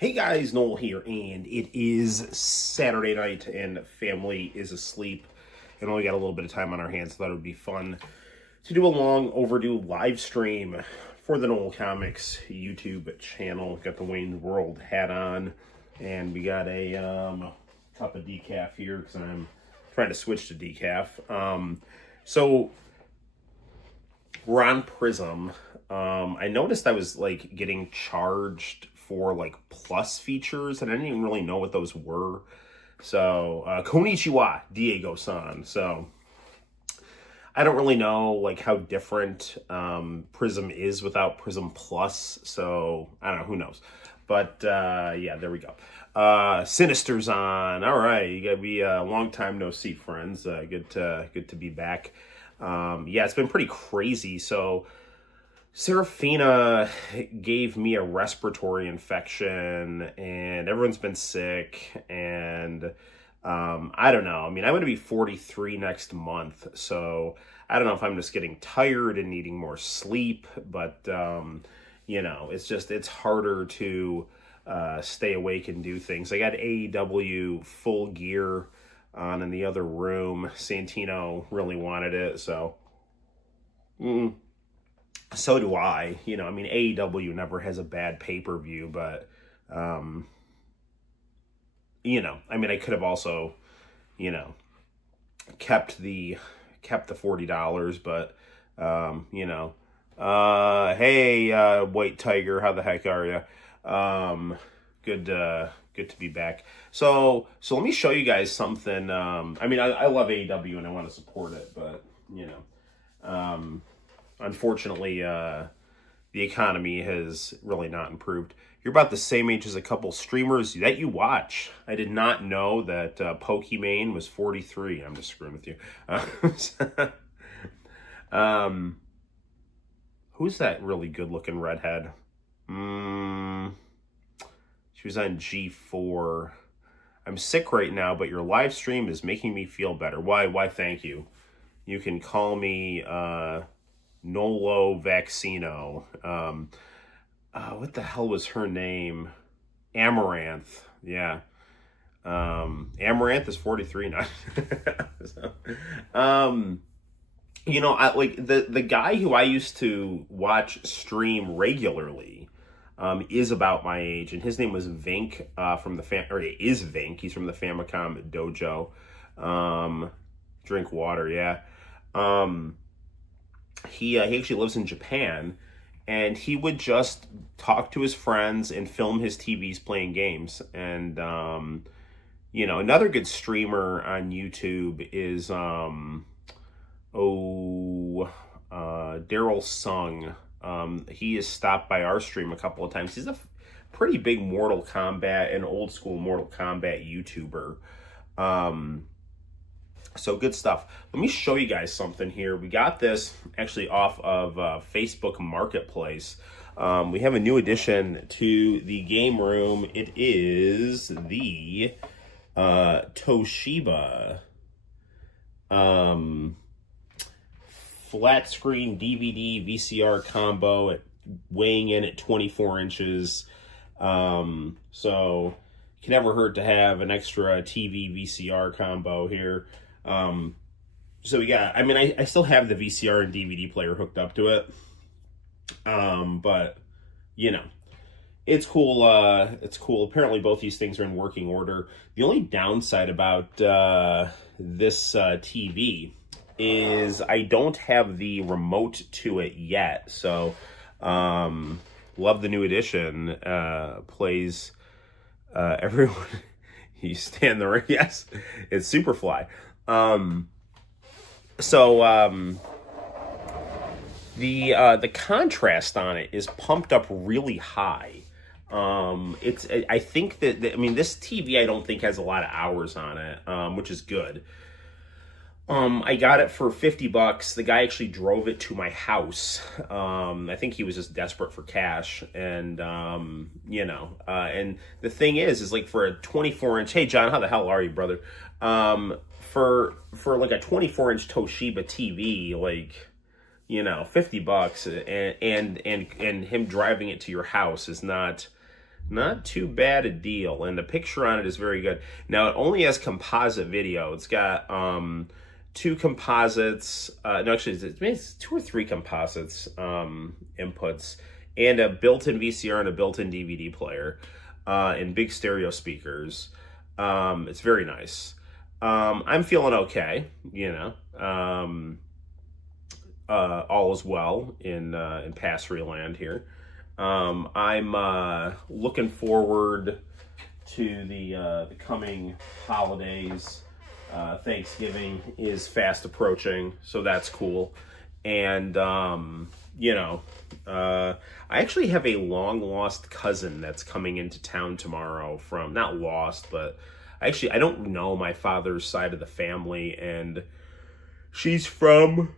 Hey guys, Noel here, and it is Saturday night, and family is asleep, and only got a little bit of time on our hands, so thought it would be fun to do a long overdue live stream for the Noel ComiX YouTube channel. Got the Wayne's World hat on, and we got a cup of decaf here, because I'm trying to switch to decaf. So, we're on Prism. I noticed I was, getting charged for plus features, and I didn't even really know what those were. So konnichiwa, Diego-san. So I don't really know how different Prism is without Prism Plus. So I don't know, who knows. But yeah, there we go. Sinister's on. All right, you gotta be a long time no see, friends. Good to be back. Yeah, it's been pretty crazy. So Serafina gave me a respiratory infection, and everyone's been sick, and I don't know. I mean, I'm going to be 43 next month, so I don't know if I'm just getting tired and needing more sleep, but, it's harder to stay awake and do things. I got AEW Full Gear on in the other room. Santino really wanted it, so so do I. AEW never has a bad pay-per-view, but, I could have also, kept the $40, but, hey, White Tiger, how the heck are you? Good to be back. So let me show you guys something. I love AEW and I want to support it, but, unfortunately, the economy has really not improved. You're about the same age as a couple streamers that you watch. I did not know that Pokimane was 43. I'm just screwing with you. Who's that really good-looking redhead? She was on G4. I'm sick right now, but your live stream is making me feel better. Why, thank you. You can call me Nolo Vaccino. What the hell was her name? Amaranth. Yeah. Amaranth is 43 now. So, the guy who I used to watch stream regularly is about my age, and his name was Vink from the is Vink. He's from the Famicom Dojo. Drink water, yeah. He actually lives in Japan, and he would just talk to his friends and film his TVs playing games. And, another good streamer on YouTube is, Daryl Sung. He has stopped by our stream a couple of times. He's a pretty big Mortal Kombat and old school Mortal Kombat YouTuber. So good stuff. Let me show you guys something here. We got this actually off of Facebook Marketplace. We have a new addition to the game room. It is the Toshiba flat screen DVD VCR combo, weighing in at 24 inches. So it can never hurt to have an extra TV VCR combo here. So we got, I still have the VCR and DVD player hooked up to it. But it's cool. It's cool. Apparently both these things are in working order. The only downside about, this, TV is I don't have the remote to it yet. So, love the new edition, plays, everyone, you stand there. Yes, it's Superfly. The contrast on it is pumped up really high. I think that this TV I don't think has a lot of hours on it, which is good. I got it for $50. The guy actually drove it to my house. I think he was just desperate for cash, and and the thing is for a 24-inch. Hey John, how the hell are you, brother? For a 24-inch Toshiba TV, $50, and him driving it to your house is not Not too bad a deal, and the picture on it is very good. Now, it only has composite video. It's got two composites, no, actually, it's 2 or 3 composites inputs, and a built-in VCR and a built-in DVD player, and big stereo speakers. It's very nice. I'm feeling okay, you know. All is well in Passery land here. I'm looking forward to the coming holidays. Thanksgiving is fast approaching, so that's cool. And you know, I actually have a long lost cousin that's coming into town tomorrow from, not lost, but actually I don't know my father's side of the family, and she's from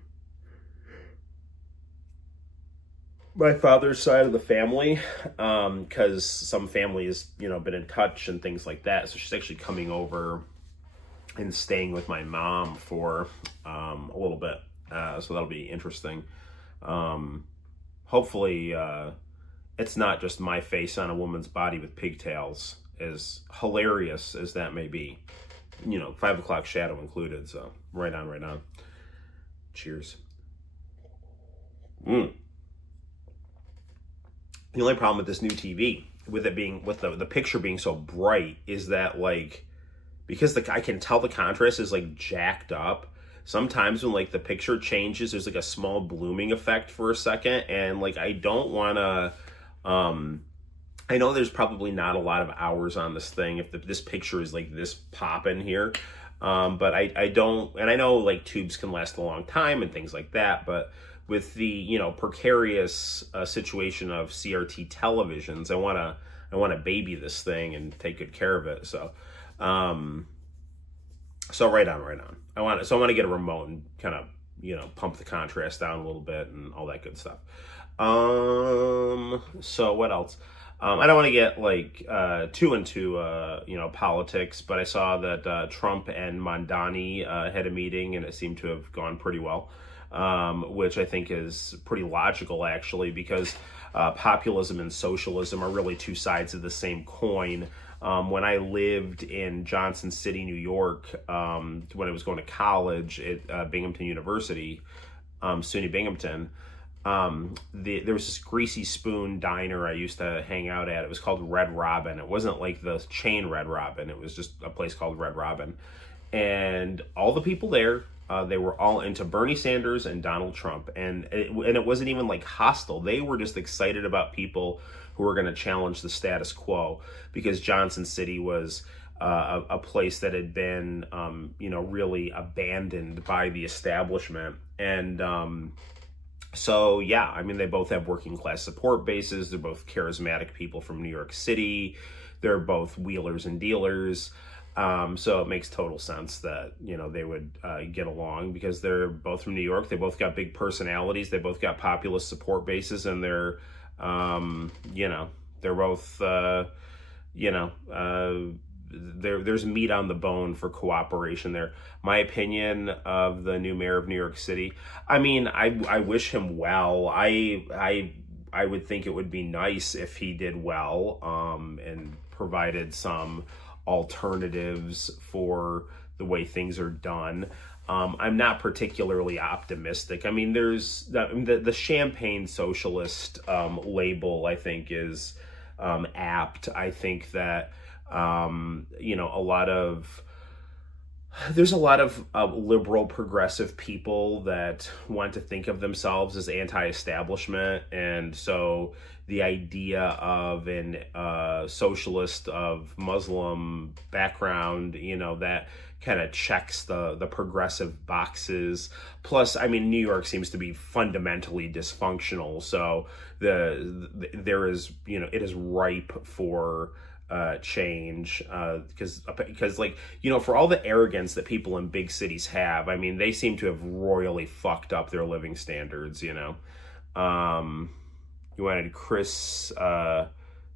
my father's side of the family, because some family has, you know, been in touch and things like that. So she's actually coming over and staying with my mom for a little bit. So that'll be interesting. Hopefully, it's not just my face on a woman's body with pigtails, as hilarious as that may be. You know, 5 o'clock shadow included. So right on, right on. Cheers. The only problem with this new TV, with it being, with the picture being so bright, is that, like, because I can tell the contrast is like jacked up. Sometimes when like the picture changes, there's like a small blooming effect for a second, and like I don't want to. I know there's probably not a lot of hours on this thing if this picture is like this popping here, but I don't, and I know like tubes can last a long time and things like that, but with the, you know, precarious situation of CRT televisions, I want to baby this thing and take good care of it. So, so right on. I want to get a remote and kind of, you know, pump the contrast down a little bit and all that good stuff. So what else? I don't want to get like too into you know, politics, but I saw that Trump and Mondani had a meeting, and it seemed to have gone pretty well, which I think is pretty logical, actually, because populism and socialism are really two sides of the same coin. When I lived in Johnson City, New York, when I was going to college at Binghamton University, SUNY Binghamton, there was this Greasy Spoon diner I used to hang out at. It was called Red Robin. It wasn't like the chain Red Robin. It was just a place called Red Robin. And all the people there, they were all into Bernie Sanders and Donald Trump. And it wasn't even like hostile. They were just excited about people who were going to challenge the status quo, because Johnson City was a place that had been, you know, really abandoned by the establishment. And so, yeah, I mean, they both have working class support bases. They're both charismatic people from New York City. They're both wheelers and dealers. So it makes total sense that, you know, they would get along, because they're both from New York. They both got big personalities. They both got populist support bases, and they're, you know, they're both, you know, there's meat on the bone for cooperation there. My opinion of the new mayor of New York City, I mean, I wish him well. I would think it would be nice if he did well, and provided some alternatives for the way things are done. I'm not particularly optimistic. I mean, there's the champagne socialist label, I think, is apt. I think that you know, there's a lot of liberal progressive people that want to think of themselves as anti-establishment, and so the idea of an socialist of Muslim background, you know, that kind of checks the progressive boxes. Plus, I mean, New York seems to be fundamentally dysfunctional, so there is, you know, it is ripe for change, because like, you know, for all the arrogance that people in big cities have, I mean, they seem to have royally fucked up their living standards, you know. You wanted Chris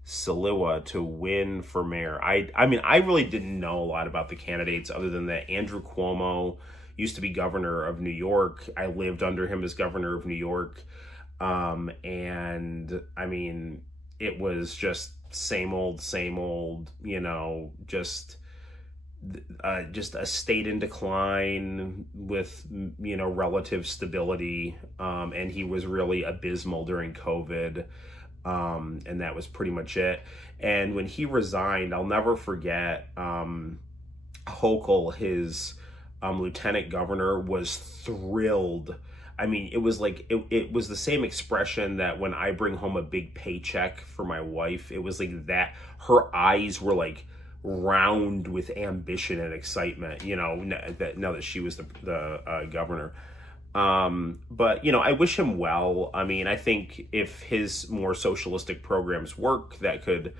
Saliwa to win for mayor. I mean, I really didn't know a lot about the candidates, other than that Andrew Cuomo used to be governor of New York. I lived under him as governor of New York. And I mean, it was just same old, just a state in decline with, relative stability. And he was really abysmal during COVID. And that was pretty much it. And when he resigned, I'll never forget, Hochul, his lieutenant governor, was thrilled. I mean, it was like, it was the same expression that when I bring home a big paycheck for my wife, it was like that. Her eyes were like round with ambition and excitement, now that she was the governor. But, I wish him well. I mean, I think if his more socialistic programs work, that could,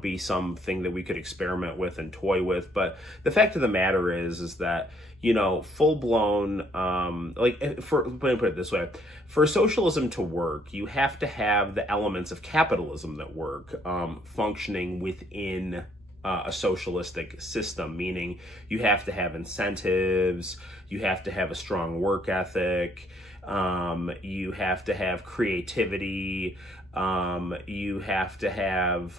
be something that we could experiment with and toy with. But the fact of the matter is that, full blown, let me put it this way, for socialism to work, you have to have the elements of capitalism that work, functioning within a socialistic system, meaning you have to have incentives, you have to have a strong work ethic, you have to have creativity, you have to have,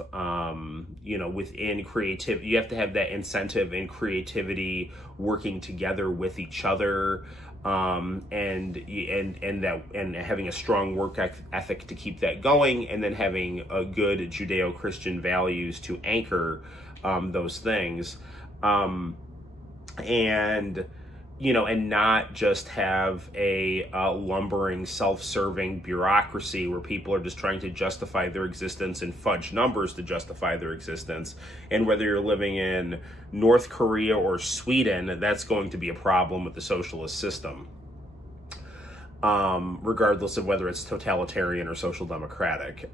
within creativity, you have to have that incentive and creativity working together with each other, and having a strong work ethic to keep that going, and then having a good Judeo-Christian values to anchor those things, and not just have a lumbering, self-serving bureaucracy where people are just trying to justify their existence and fudge numbers to justify their existence. And whether you're living in North Korea or Sweden, that's going to be a problem with the socialist system, regardless of whether it's totalitarian or social democratic.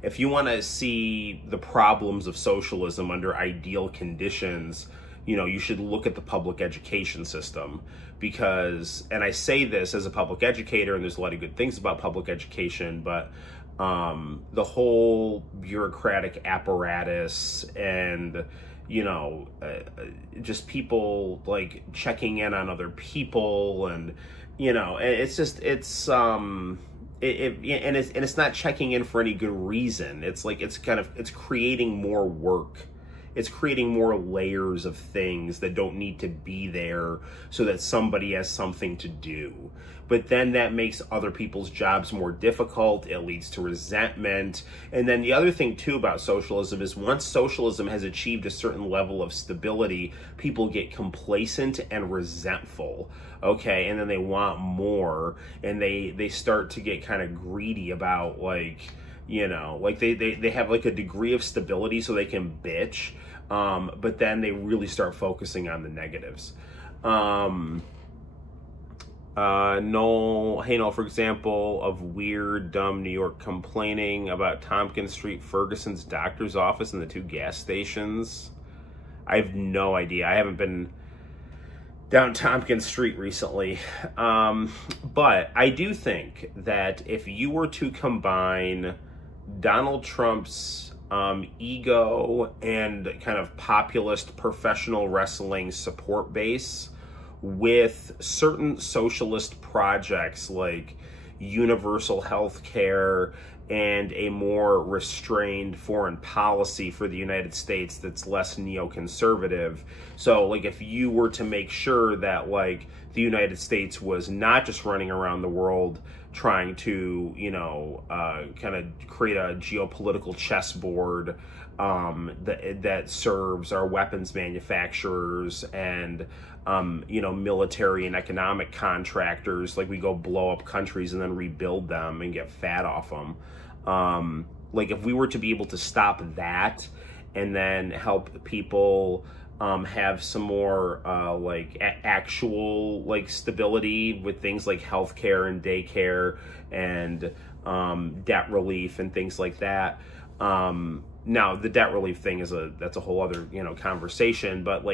If you want to see the problems of socialism under ideal conditions, you should look at the public education system, because, and I say this as a public educator, and there's a lot of good things about public education, but the whole bureaucratic apparatus and, just people like checking in on other people, and, it's not checking in for any good reason. It's like, it's creating more work. It's creating more layers of things that don't need to be there so that somebody has something to do. But then that makes other people's jobs more difficult. It leads to resentment. And then the other thing too about socialism is once socialism has achieved a certain level of stability, people get complacent and resentful. Okay, and then they want more, and they start to get kind of greedy about they have like a degree of stability so they can bitch, but then they really start focusing on the negatives. Noel, for example, of weird, dumb New York complaining about Tompkins Street, Ferguson's doctor's office, and the two gas stations. I have no idea. I haven't been down Tompkins Street recently. But I do think that if you were to combine Donald Trump's ego and kind of populist professional wrestling support base with certain socialist projects like universal health care and a more restrained foreign policy for the United States that's less neoconservative. So if you were to make sure that the United States was not just running around the world trying to, kind of create a geopolitical chessboard that serves our weapons manufacturers and, military and economic contractors, we go blow up countries and then rebuild them and get fat off them. If we were to be able to stop that and then help people have some more actual stability with things like healthcare and daycare and debt relief and things like that. Now the debt relief thing that's a whole other conversation, but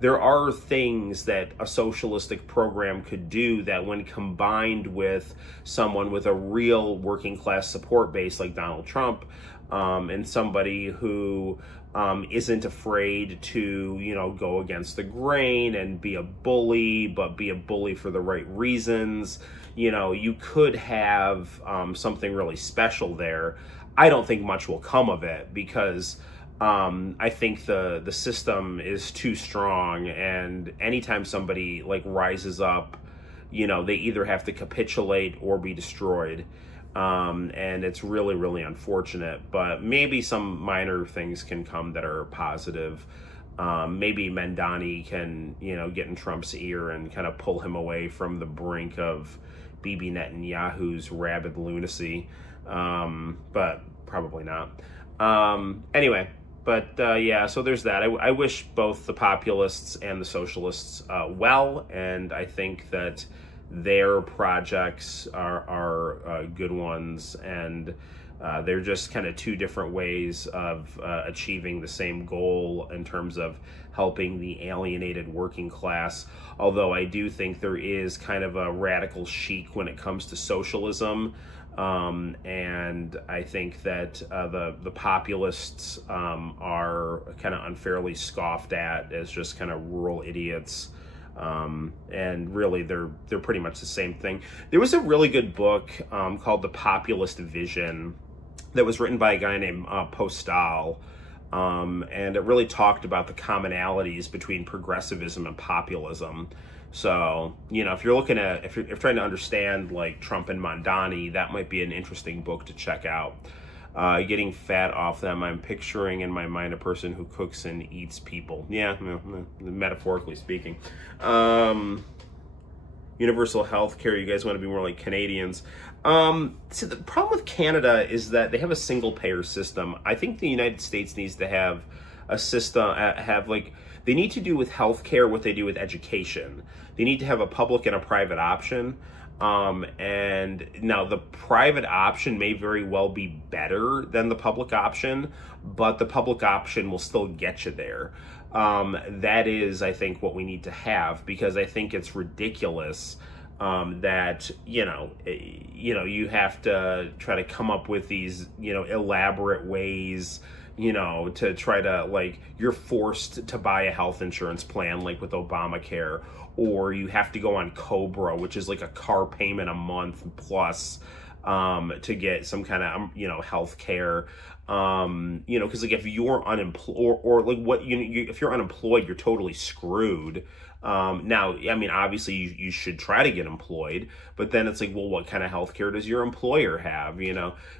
there are things that a socialistic program could do that when combined with someone with a real working class support base like Donald Trump, and somebody who isn't afraid to go against the grain and be a bully, but be a bully for the right reasons, you could have something really special there. I don't think much will come of it, because I think the system is too strong, and anytime somebody like rises up, they either have to capitulate or be destroyed. And it's really, really unfortunate, but maybe some minor things can come that are positive. Maybe Mandani can, get in Trump's ear and kind of pull him away from the brink of Bibi Netanyahu's rabid lunacy. But probably not. Anyway, but yeah, so there's that. I wish both the populists and the socialists well, and I think that their projects are good ones, and they're just kind of two different ways of achieving the same goal in terms of helping the alienated working class. Although I do think there is kind of a radical chic when it comes to socialism, and I think that the populists are kind of unfairly scoffed at as just kind of rural idiots. And really they're pretty much the same thing. There was a really good book called The Populist Vision that was written by a guy named Postal, and it really talked about the commonalities between progressivism and populism. So, if you're looking at, if you're trying to understand like Trump and Mondani, that might be an interesting book to check out. Getting fat off them, I'm picturing in my mind a person who cooks and eats people. Yeah, metaphorically speaking. Universal health care, you guys want to be more like Canadians. So the problem with Canada is that they have a single payer system. I think the United States needs to have a system, they need to do with healthcare what they do with education. They need to have a public and a private option. And now the private option may very well be better than the public option, but the public option will still get you there. That is, I think, what we need to have, because I think it's ridiculous that, you have to try to come up with these, elaborate ways, to try to, you're forced to buy a health insurance plan, like with Obamacare, or you have to go on Cobra, which is like a car payment a month plus, to get some kind of, health care. Because if you're unemployed, or if you're unemployed, you're totally screwed. Now, I mean, obviously you should try to get employed, but then it's like, well, what kind of healthcare does your employer have?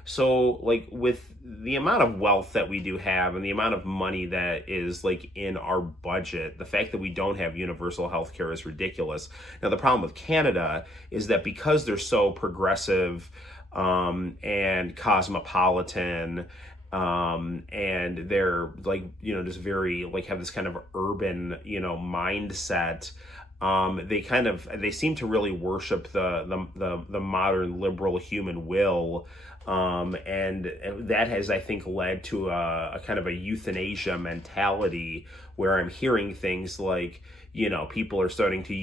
So with the amount of wealth that we do have and the amount of money that is in our budget, the fact that we don't have universal healthcare is ridiculous. Now, the problem with Canada is that because they're so progressive, and cosmopolitan, and they're just very have this kind of urban mindset, they seem to really worship the modern liberal human will, and that has, I think, led to a kind of a euthanasia mentality, where I'm hearing things like people are starting to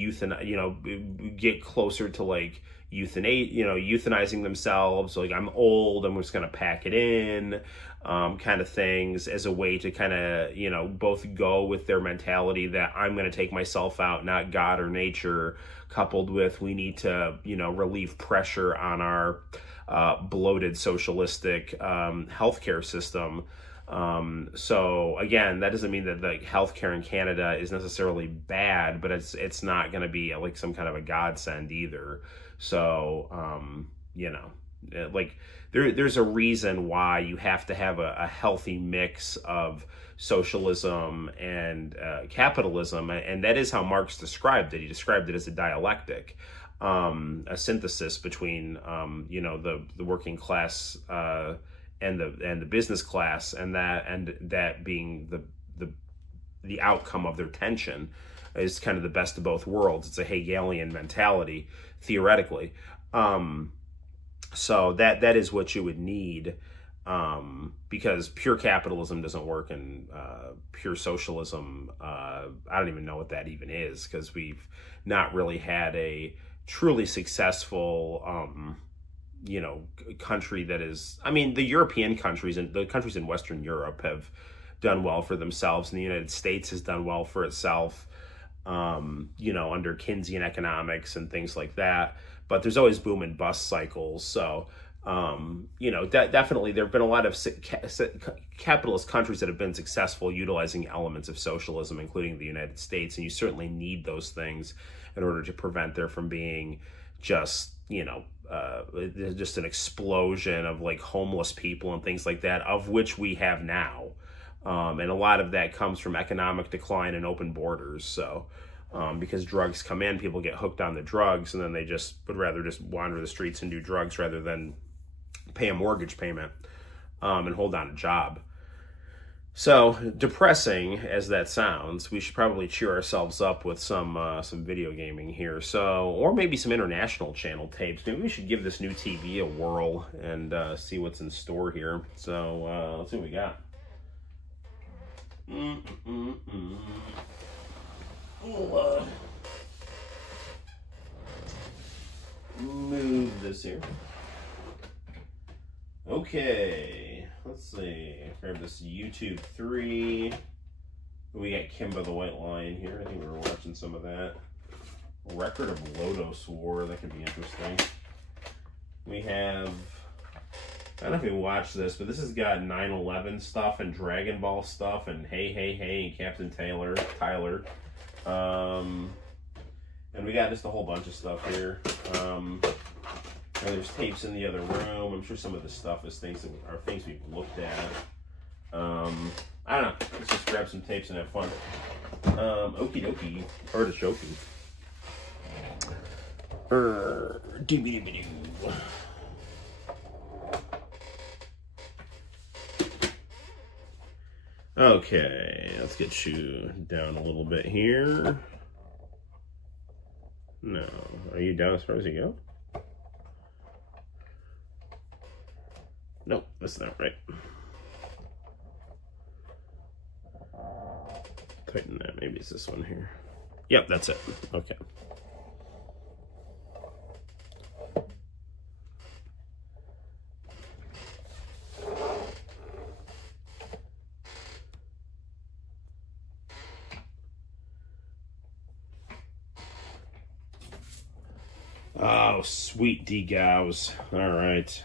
get closer to euthanizing themselves, I'm old, I'm just gonna pack it in, kind of things, as a way to kind of both go with their mentality that I'm gonna take myself out, not God or nature, coupled with we need to relieve pressure on our bloated socialistic healthcare system. So again, that doesn't mean that the healthcare in Canada is necessarily bad, but it's not going to be some kind of a godsend either. So, there's a reason why you have to have a healthy mix of socialism and capitalism, and that is how Marx described it. He described it as a dialectic, a synthesis between the working class and the business class, and that being the outcome of their tension is kind of the best of both worlds. It's a Hegelian mentality, theoretically. So that is what you would need, because pure capitalism doesn't work, and pure socialism, I don't even know what that even is, because we've not really had a truly successful country that is, the European countries and the countries in Western Europe have done well for themselves, and the United States has done well for itself, under Keynesian economics and things like that. But there's always boom and bust cycles. So, You know, definitely there have been a lot of capitalist countries that have been successful utilizing elements of socialism, including the United States, and you certainly need those things in order to prevent there from being just, you know, just an explosion of like homeless people and things like that, of which we have now. And a lot of that comes from economic decline and open borders. So because drugs come in, people get hooked on the drugs, and then they just would rather just wander the streets and do drugs rather than pay a mortgage payment and hold on a job. So depressing as that sounds, we should probably cheer ourselves up with some video gaming here. So, or maybe some international channel tapes. Maybe we should give this new TV a whirl and see what's in store here. So let's see what we got. We'll move this here. Okay, let's see. Grab this YouTube 3. We got Kimba the White Lion here. I think we were watching some of that. Record of Lodos War. That could be interesting. We have, I don't know if we watched this, but this has got 9/11 stuff and Dragon Ball stuff and Hey Hey Hey and Captain Tyler. And we got just a whole bunch of stuff here. There's tapes in the other room. I'm sure some of this stuff is things that are things we've looked at. I don't know. Let's just grab some tapes and have fun. Okie dokie. Artichoke. Doobie-doobie-doo. Okay, let's get you down a little bit here. No. Are you down as far as you go? Nope, that's not right. Tighten that. Maybe it's this one here. Yep, that's it. Okay. Oh, sweet D-Gows. All right.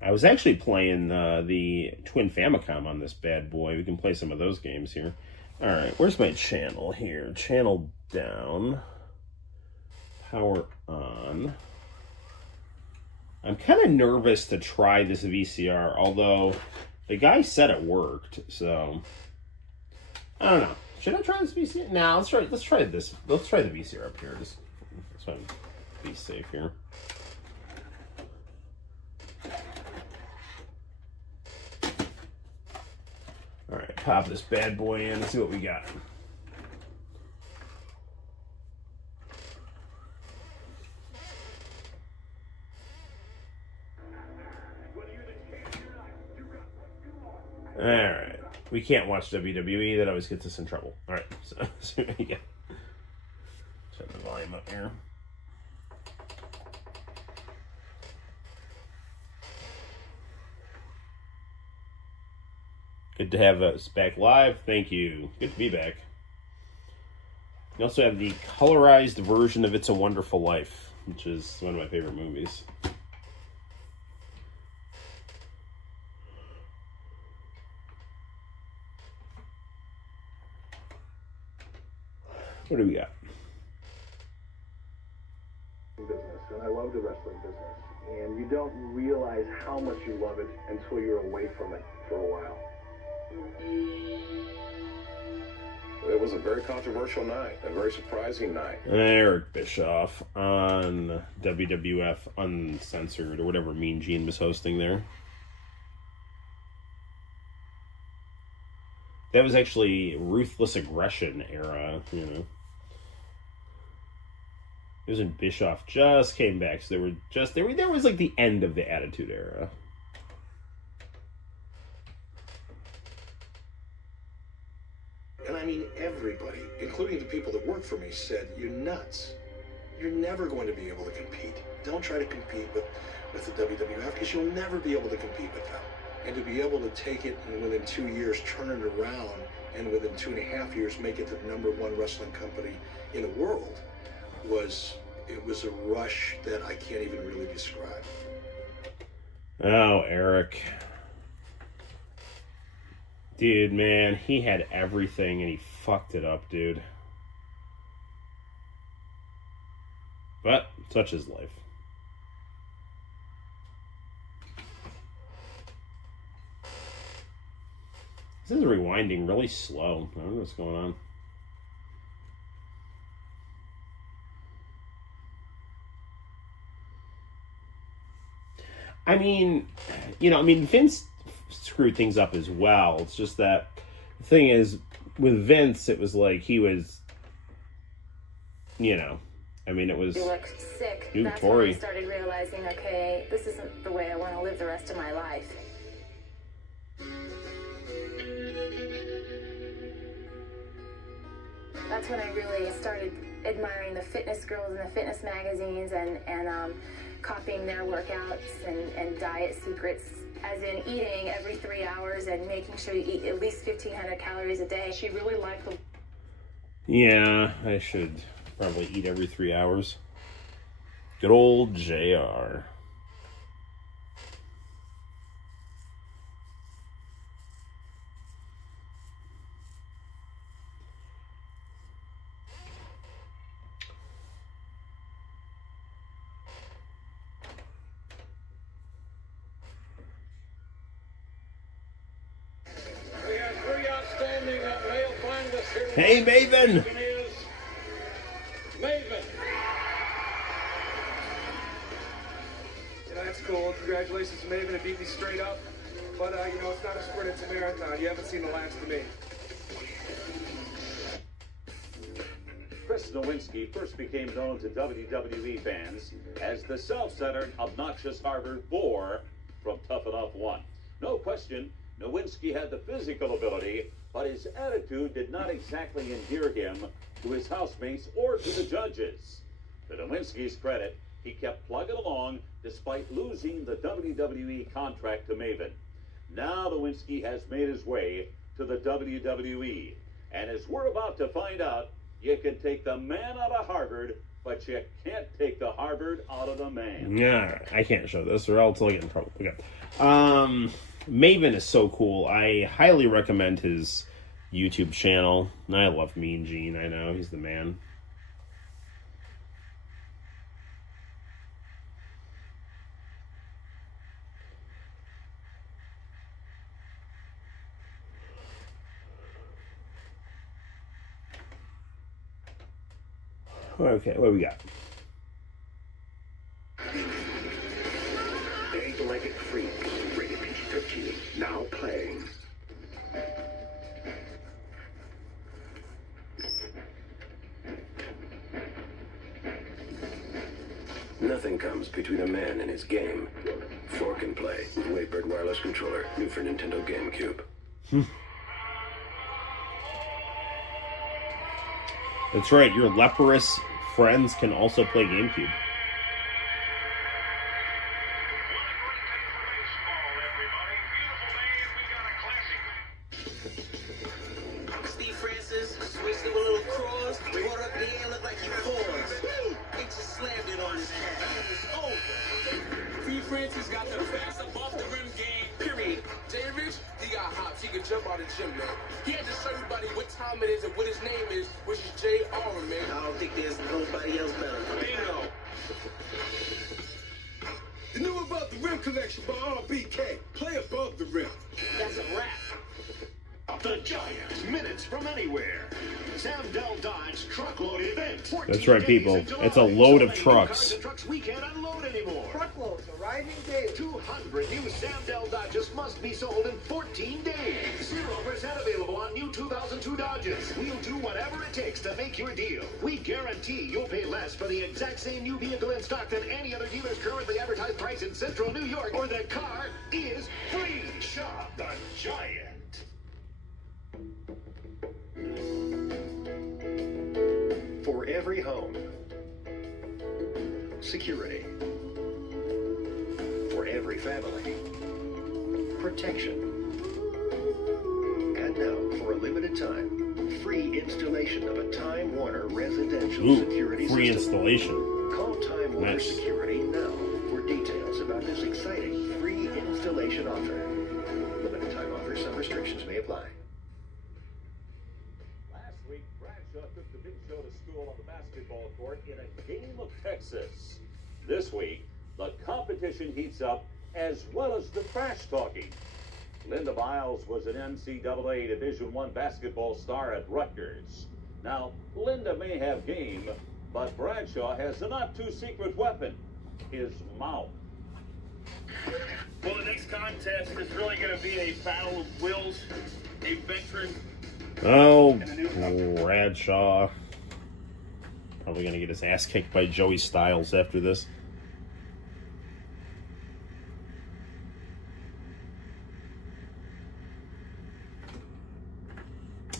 I was actually playing the Twin Famicom on this bad boy. We can play some of those games here. All right, where's my channel here? Channel down. Power on. I'm kind of nervous to try this VCR, although the guy said it worked, so I don't know. Should I try this VCR? No, let's try this. Let's try the VCR up here. Just try to be safe here. All right, pop this bad boy in and see what we got. All right. We can't watch WWE. That always gets us in trouble. All right. So yeah. Set the volume up here. Good to have us back live. Thank you. Good to be back. We also have the colorized version of It's a Wonderful Life, which is one of my favorite movies. What do we got? Business, and I love the wrestling business. And you don't realize how much you love it until you're away from it for a while. It was a very controversial night, a very surprising night. Eric Bischoff on WWF Uncensored, or whatever Mean Gene was hosting there. That was actually Ruthless Aggression era, you know. It was when Bischoff just came back, so there was like the end of the Attitude Era. And I mean, everybody, including the people that work for me, said, "You're nuts. You're never going to be able to compete. Don't try to compete with the WWF, because you'll never be able to compete with them." And to be able to take it and within 2 years turn it around, and within 2.5 years make it the #1 wrestling company in the world was It was a rush that I can't even really describe. Oh, Eric. Dude, man, he had everything and he fucked it up, dude. But such is life. This is rewinding really slow. I don't know what's going on. I mean, Vince screwed things up as well. It's just that the thing is, with Vince, it was like he was, it was. You look sick. Dude, That's Tori. when I started realizing, okay, this isn't the way I want to live the rest of my life. That's when I really started admiring the fitness girls in the fitness magazines and copying their workouts and diet secrets, as in eating every 3 hours and making sure you eat at least 1,500 calories a day. She really liked the... Yeah, I should probably eat every 3 hours. Good old JR. Hey, Maven! Maven! That's cool. Congratulations to Maven. It beat me straight up. But, it's not a sprint, it's a marathon. You haven't seen the last of me. Chris Nowinski first became known to WWE fans as the self-centered, obnoxious Harvard bore from Tough Enough 1. No question, Nowinski had the physical ability, but his attitude did not exactly endear him to his housemates or to the judges. To Nowinski's credit, he kept plugging along despite losing the WWE contract to Maven. Now Nowinski has made his way to the WWE. And as we're about to find out, you can take the man out of Harvard, but you can't take the Harvard out of the man. Yeah, I can't show this or else I'll get in trouble. Okay. Maven is so cool. I highly recommend his YouTube channel. I love Mean Gene. I know, he's the man. Okay, what do we got? Egg-legged freaks, rated PG-13, now playing. Nothing comes between a man and his game. Fork and play with Wadebird wireless controller, new for Nintendo GameCube. That's right, your leprous friends can also play GameCube. Steve Francis switched to a little cross, brought up the air, looked like he paused. He just slammed it on his head. It was over. Steve Francis got the best above the rim game, period. Jay Rich, he got hops. He could jump out of the gym, man. He had to show everybody what time it is and what his name is, which is J.R., man. I don't think there's nobody else better. Bingo. The new Above the Rim collection by RBK. Play above the rim. That's a wrap. The Giants, minutes from anywhere. Sam Dell Dodge truckload event. That's right, people. It's a load of trucks. Trucks we can't unload anymore. Truckloads arriving daily. 200 new Sam Dell Dodges must be sold in 14 days. 0% available on new 2002 Dodges. We'll do whatever it takes to make your deal. We guarantee you'll pay less for the exact same new vehicle in stock than any other dealer's currently advertised price in Central New York, or the car is free. Shop the Giant. For every home, security. For every family, protection. And now, for a limited time, free installation of a Time Warner residential Ooh, security free system. installation. Call time water Nice. security now for details about this exciting free installation offer. Limited time offer, some restrictions may apply. Last week, Bradshaw took the big show to school on the basketball court in a game of Texas. This week, the competition heats up as well as the trash talking. Linda Biles was an NCAA Division I basketball star at Rutgers. Now, Linda may have game, but Bradshaw has a not-too-secret weapon, his mouth. Well, the next contest is really going to be a battle of wills, a veteran. Oh, Bradshaw. Probably going to get his ass kicked by Joey Styles after this.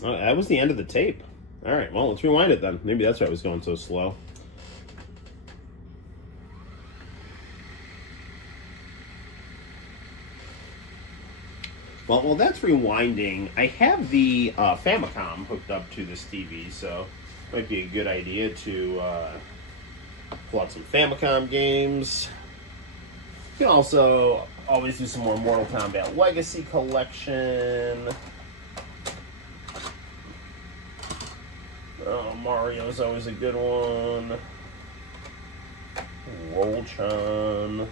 That was the end of the tape. All right, well, let's rewind it then. Maybe that's why I was going so slow. Well, while that's rewinding, I have the Famicom hooked up to this TV, so it might be a good idea to pull out some Famicom games. You can also always do some more Mortal Kombat Legacy Collection. Oh, Mario's always a good one. Roll-Chan.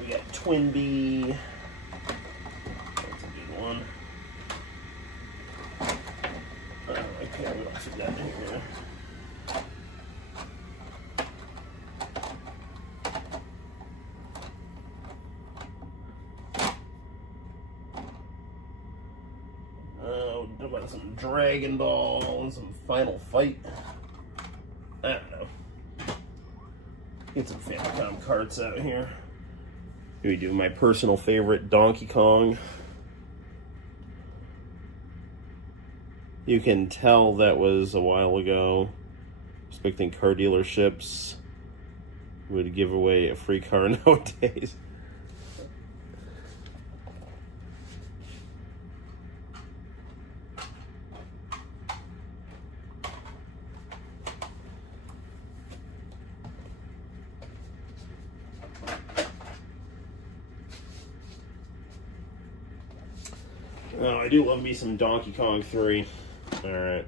We got Twinbee. That's a good one. Okay, we don't fit that in here. What about some Dragon Ball and some Final Fight? I don't know. Get some Famicom carts out of here. Here we do my personal favorite, Donkey Kong. You can tell that was a while ago. Expecting car dealerships would give away a free car nowadays. Oh, I do love me some Donkey Kong 3. Alright.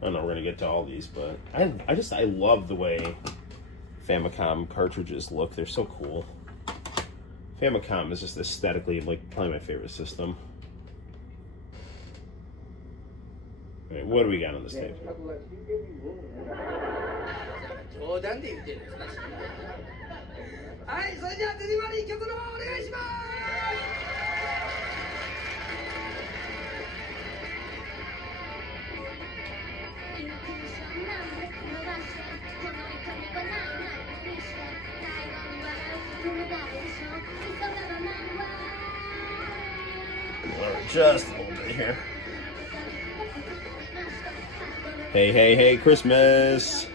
I don't know, we're gonna get to all these, but I love the way Famicom cartridges look. They're so cool. Famicom is just aesthetically like probably my favorite system. Alright, what do we got on this tape? 冗談で言ってるんですね。はい、それじゃあデリバリー曲の方お願いします。Just a little bit here. Hey, hey, hey, Christmas!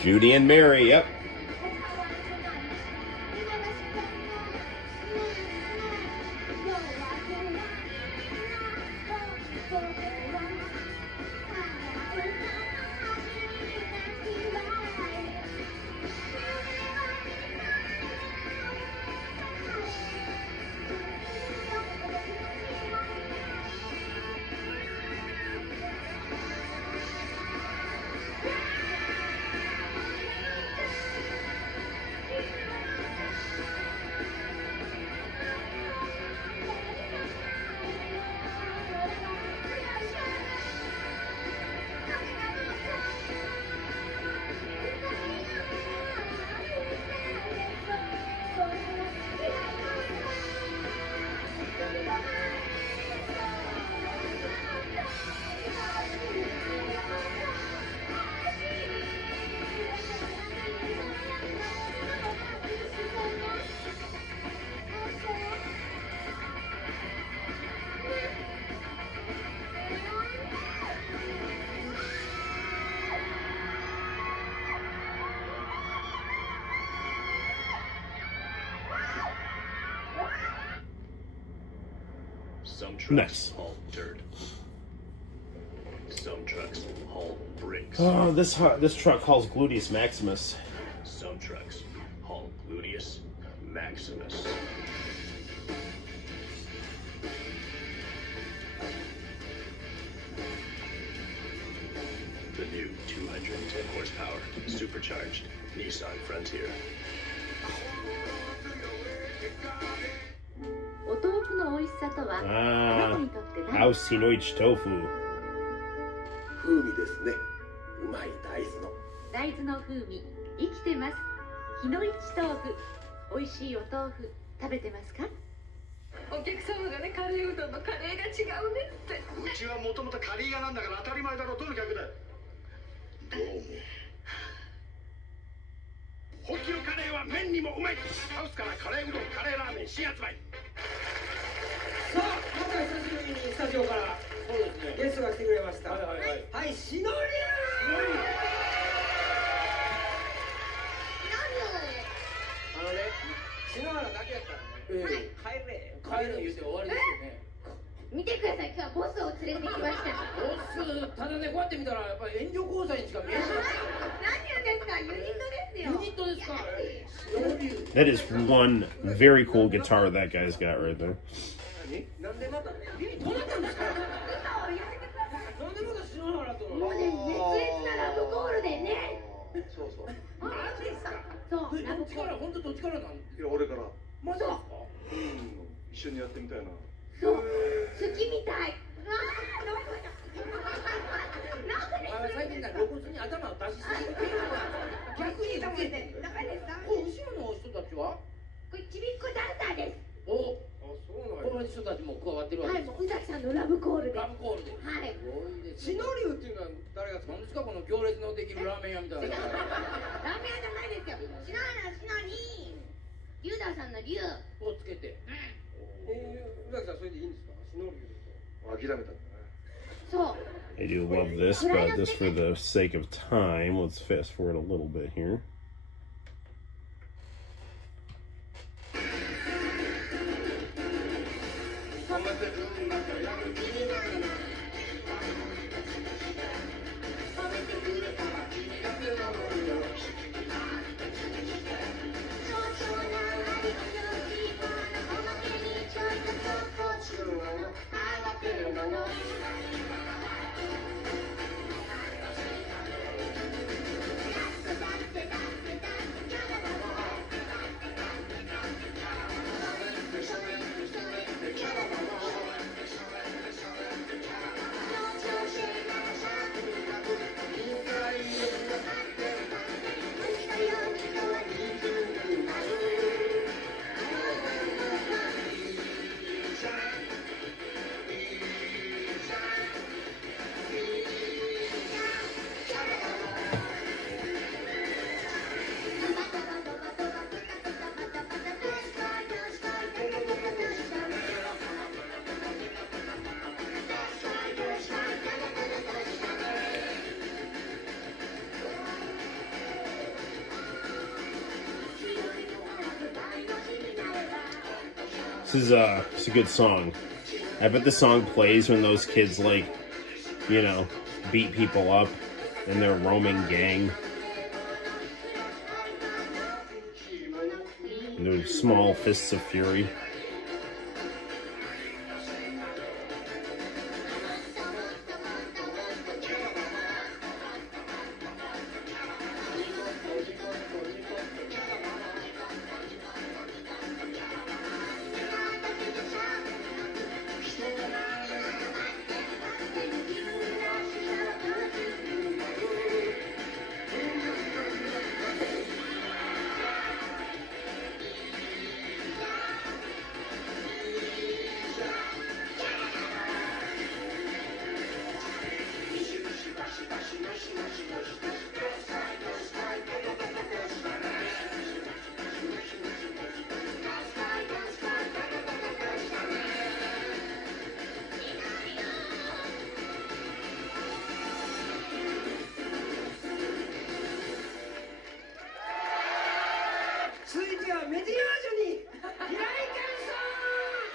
Judy and Mary, yep. Some trucks Nice. haul dirt. Some trucks haul bricks. Oh, this truck hauls Gluteus Maximus. Some trucks haul Gluteus Maximus. The new 210 horsepower, supercharged Nissan Frontier. お豆腐の美味しさとはあなたにとって何 Ausinoich Tofu. 風味ですね。うまい大豆の。大豆の風味生きてます日の市豆腐美味しいお豆腐食べてますかお客様がねカレーうどんのカレーが違うんですってうちはもともとカリー屋なんだから当たり前だろ。とにかくだ。どうも。本気のカレーは麺にもうまい。ハウスからカレーうどんカレーラーメン新発売。さあ、また久しぶりにスタジオからゲストが来てくれました。はい、しのりゅう。篠原だけやったらね、帰れ言うて終わりですよね。見てください今日はボスを連れてきましたボス、ただね、こうやって見たらやっぱり援助交際にしか見えない。何言うんですかユニットですよユニットですか。 That is one very cool guitar that guy's got right there. なんでまたどうなったんですか。なんでまた篠原と。もうね熱烈なラブコールでねそうそう。マジですか。そうどっちから本当どっちからなん。いや俺から。マジですか。一緒にやってみたいな。そう好きみたい最近露骨に頭を出しすぎる。逆にダメですダメです後ろの人たちは。これちびっこダンサーですお、この人たちも加わってるわけです。はいもう宇崎さんのラブコールでラブコールで。はいシノリュウっていうのは誰が使うんですか。この行列のできるラーメン屋みたいな。ラーメン屋じゃないですよシノハラシノにリュウダーさんのリュウをつけて。宇崎さんそれでいいんですか。シノリュウです諦めたんだね。そう I do love this, but just for the sake of time, let's fast forward a little bit here. This is it's a good song. I bet the song plays when those kids like, you know, beat people up in their roaming gang. And their small fists of fury.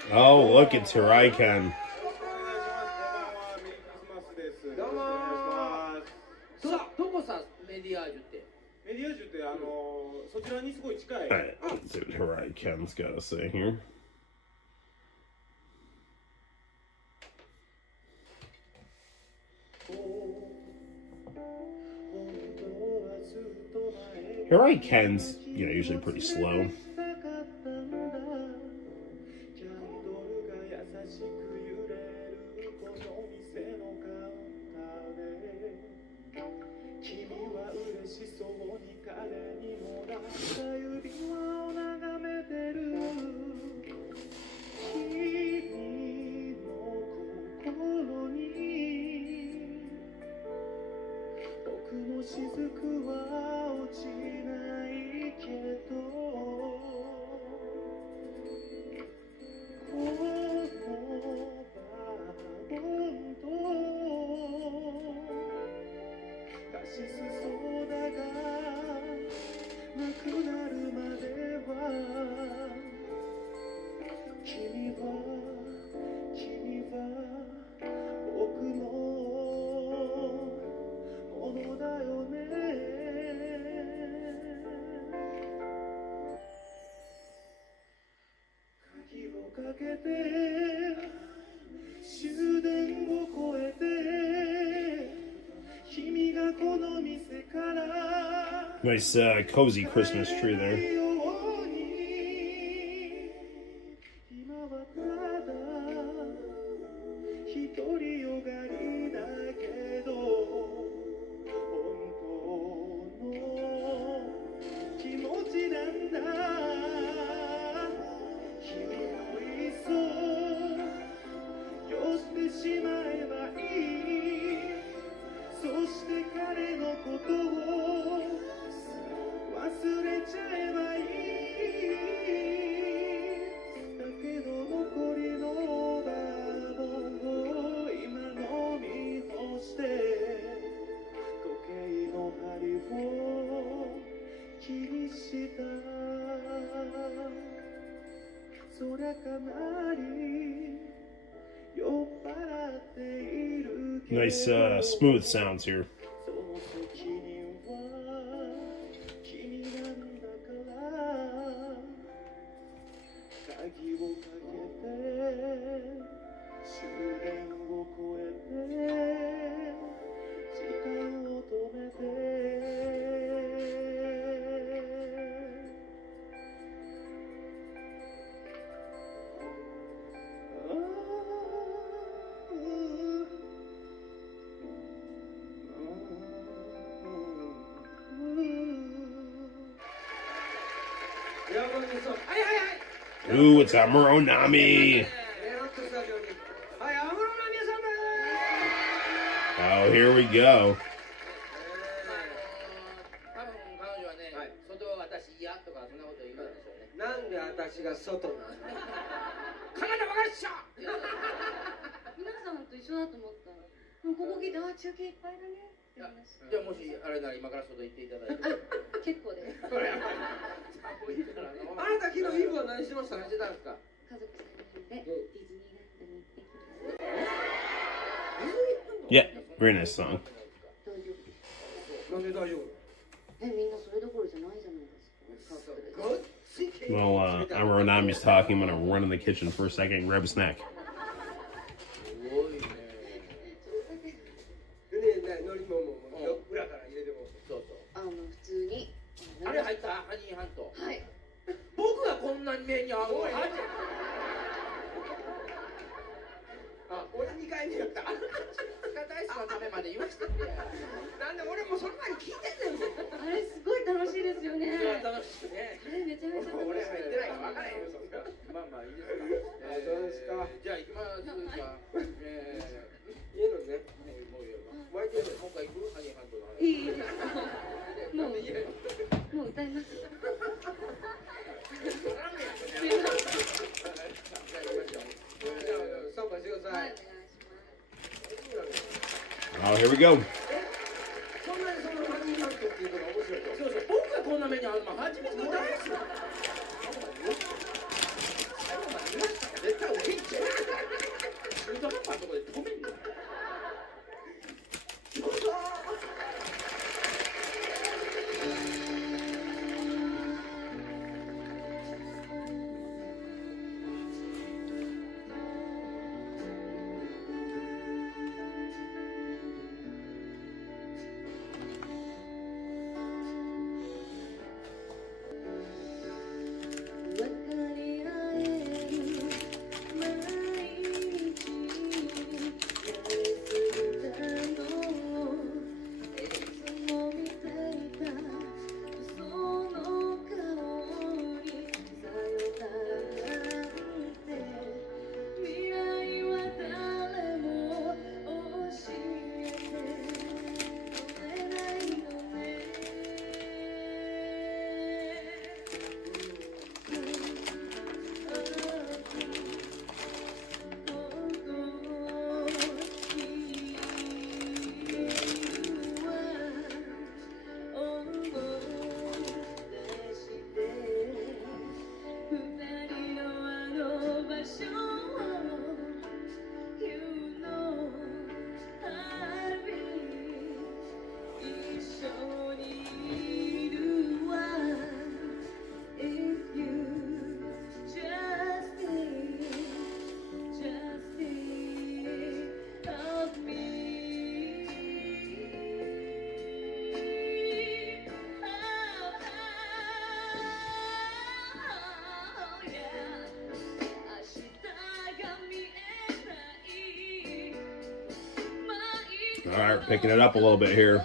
Oh, look, it's Hiraiken. どうもー。さあ、どこさ、メディアージュって。メディアージュってそちらにすごい近い。Alright, let's see what Hiraiken's got to say here. Hiraiken's, usually pretty slow. Nice cozy Christmas tree there. Nice smooth sounds here. Ooh, it's Amuronami. Oh, here we go. Yeah, very nice song. Well, Amuronami's talking. I'm gonna run in the kitchen for a second and grab a snack. Oh, here we go. All right, picking it up a little bit here.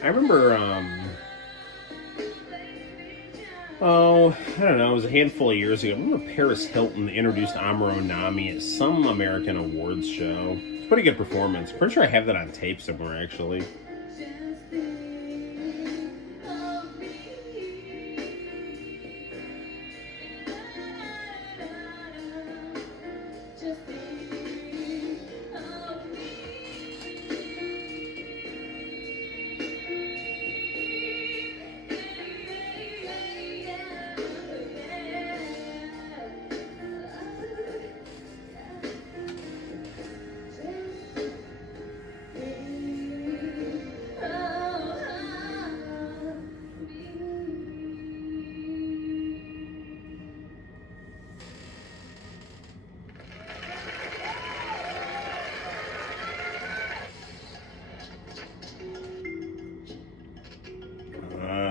I remember, I don't know, it was a handful of years ago. I remember Paris Hilton introduced Amuro Nami at some American awards show. It's a pretty good performance. Pretty sure I have that on tape somewhere, actually.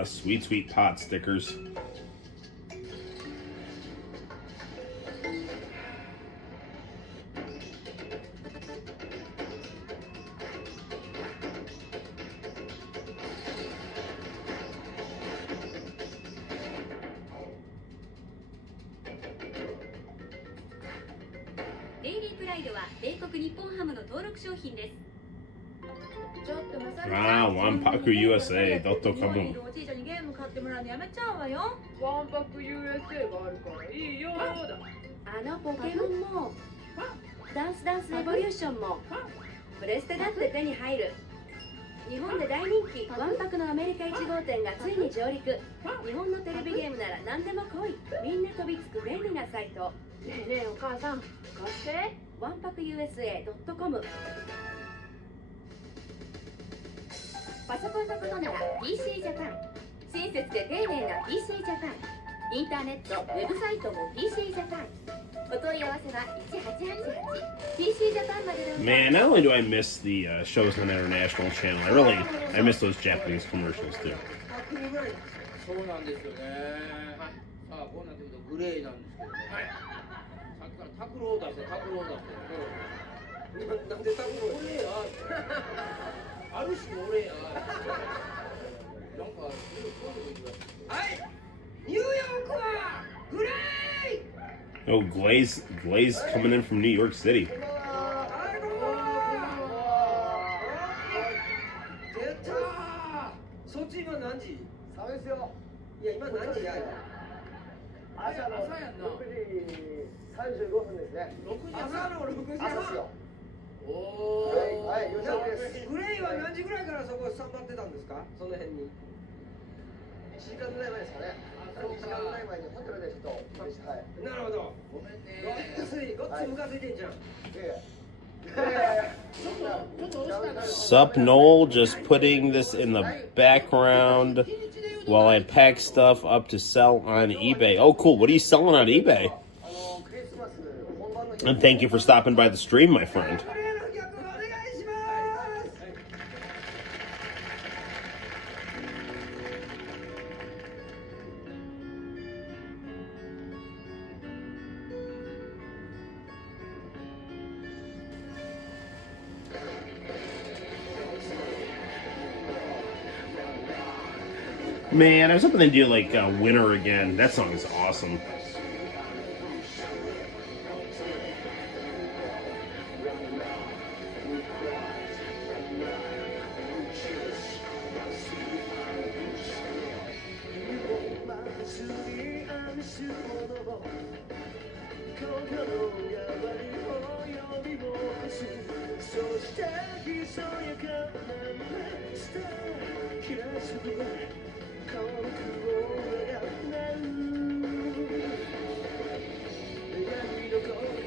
Sweet, sweet pot stickers. wanpakuusa.com ワンパク USA があるからいいよだ。ポケモンもダンスレボリューションもプレステだって手に入る。日本で大人気ワンパクのアメリカ1号店がついに上陸。日本のテレビゲームなら何でも来い。みんな飛びつく便利なサイト。ねえねえお母さん貸してワンパク USA.com。 パソコンのことなら PC ジャパン。親切で丁寧な PC ジャパン。インターネット、ウェブサイトも PC ジャパン。お問い合わせは1888 PC ジャパンまでどうぞ。 Man, not only do I miss the shows on the international channel, I miss those Japanese commercials too. そうなんですよね。はい。さあ、こうなってくるとグレーなんですけどね。はい。さっきからタクロー出せ。なんでタクロー？俺や。あるし俺や。なんかはい。ニューヨークはグレー。 Oh, Glaze coming in from New York City. そっち今何時？寒いですよ。いや今何時や？朝の6時35分ですね。朝の6時。朝ですよ。おお。はい、吉田です。グレイは何時ぐらいからそこスタンバってたんですか？その辺に。1時間ぐらい前ですかね。1時間ぐらい前にホテルでちょっと、はい。なるほど。ごめんね。ごっつムカついてんじゃん。Sup, Noel, just putting this in the background while I pack stuff up to sell on eBay. Oh, cool. What are you selling on eBay? And thank you for stopping by the stream, my friend. Man, I was hoping they'd do like Winter again. That song is awesome.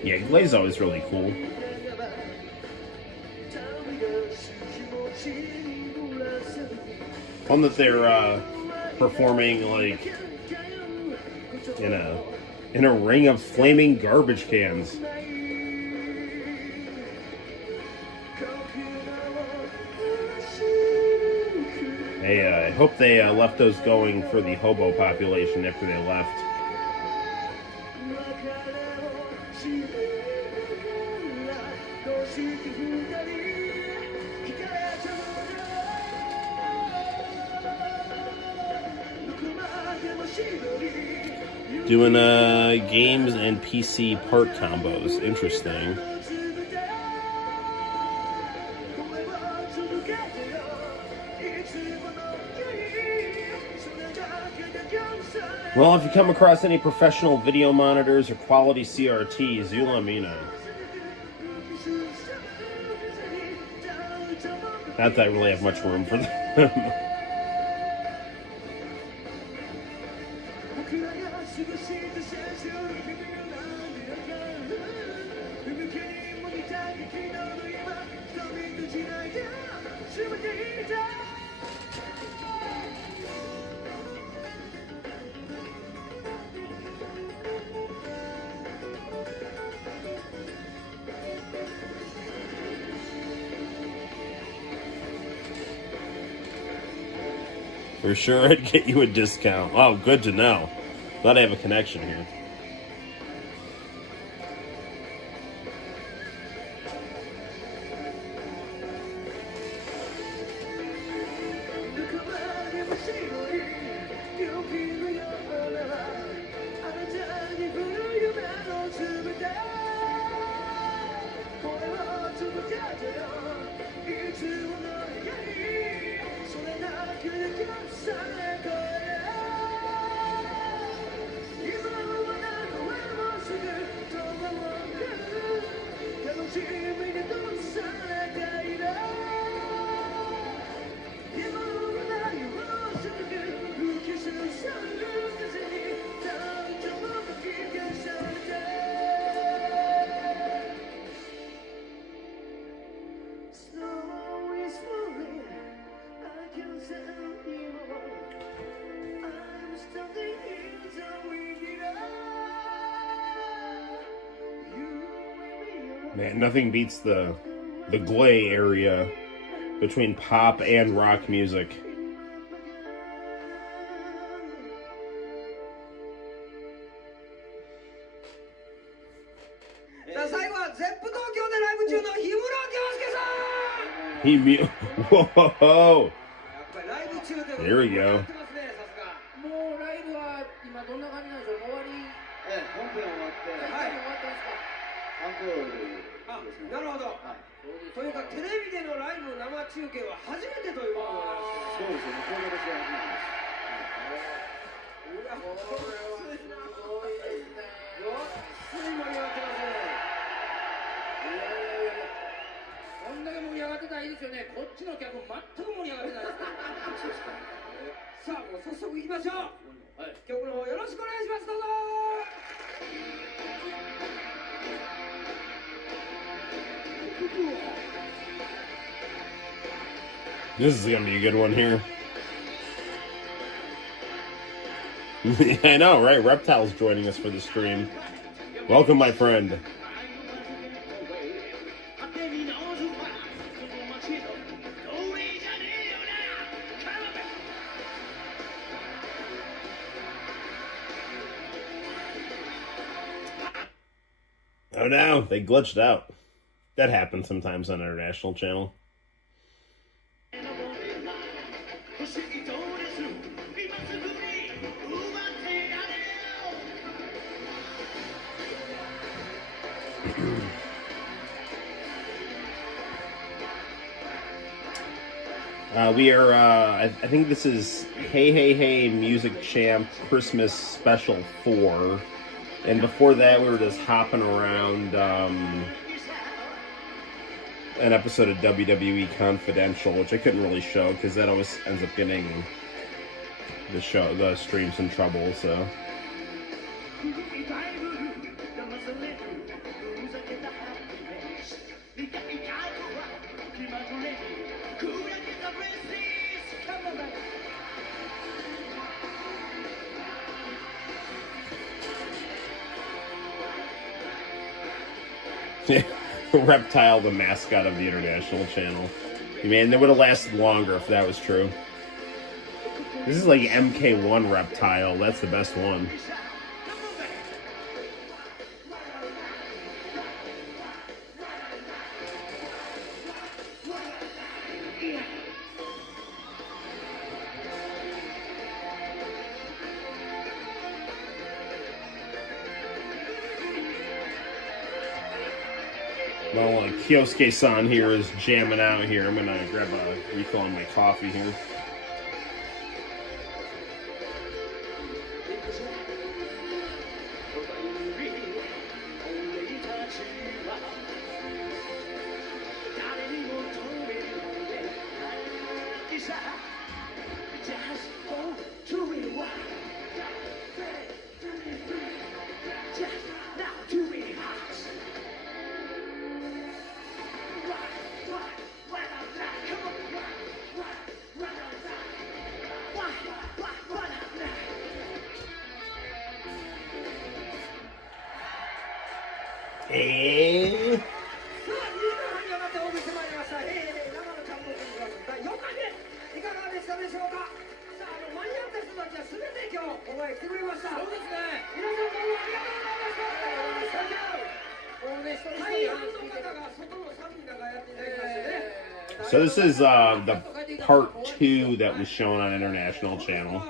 Yeah, Glay's always really cool. Fun that they're performing like in a ring of flaming garbage cans. Hey, I hope they left those going for the hobo population after they left. Doing games and PC part combos. Interesting. Well, if you come across any professional video monitors or quality CRTs, you let me know. Not that I really have much room for them. For sure, I'd get you a discount. Oh, good to know. Glad I have a connection here. Man, nothing beats the Glay area between pop and rock music. Whoa! There we go. なるほど。というかテレビでのライブ生中継は初めてということです。そうですね。これが私は初めてです。うわ、これはすごいですね。すごい盛り上がってますね。こんだけ盛り上がってたらいいですよね。こっちの客全く盛り上がってないです。さあ、もう早速行きましょう。はい、曲の方よろしくお願いします。どうぞ。This is gonna be a good one here. I know, right? Reptile's joining us for the stream. Welcome, my friend. Oh no, they glitched out. That happens sometimes on our national channel. We are, I think this is Hey Hey Hey Music Champ Christmas Special 4. And before that, we were just hopping around an episode of WWE Confidential, which I couldn't really show because that always ends up getting the streams in trouble, so. Reptile, the mascot of the international channel. Man, they would have lasted longer if that was true. This is like MK1 Reptile. That's the best one. Well, Kyosuke-san here is jamming out here. I'm gonna grab a refill on my coffee here. So this is the part 2 that was shown on International Channel.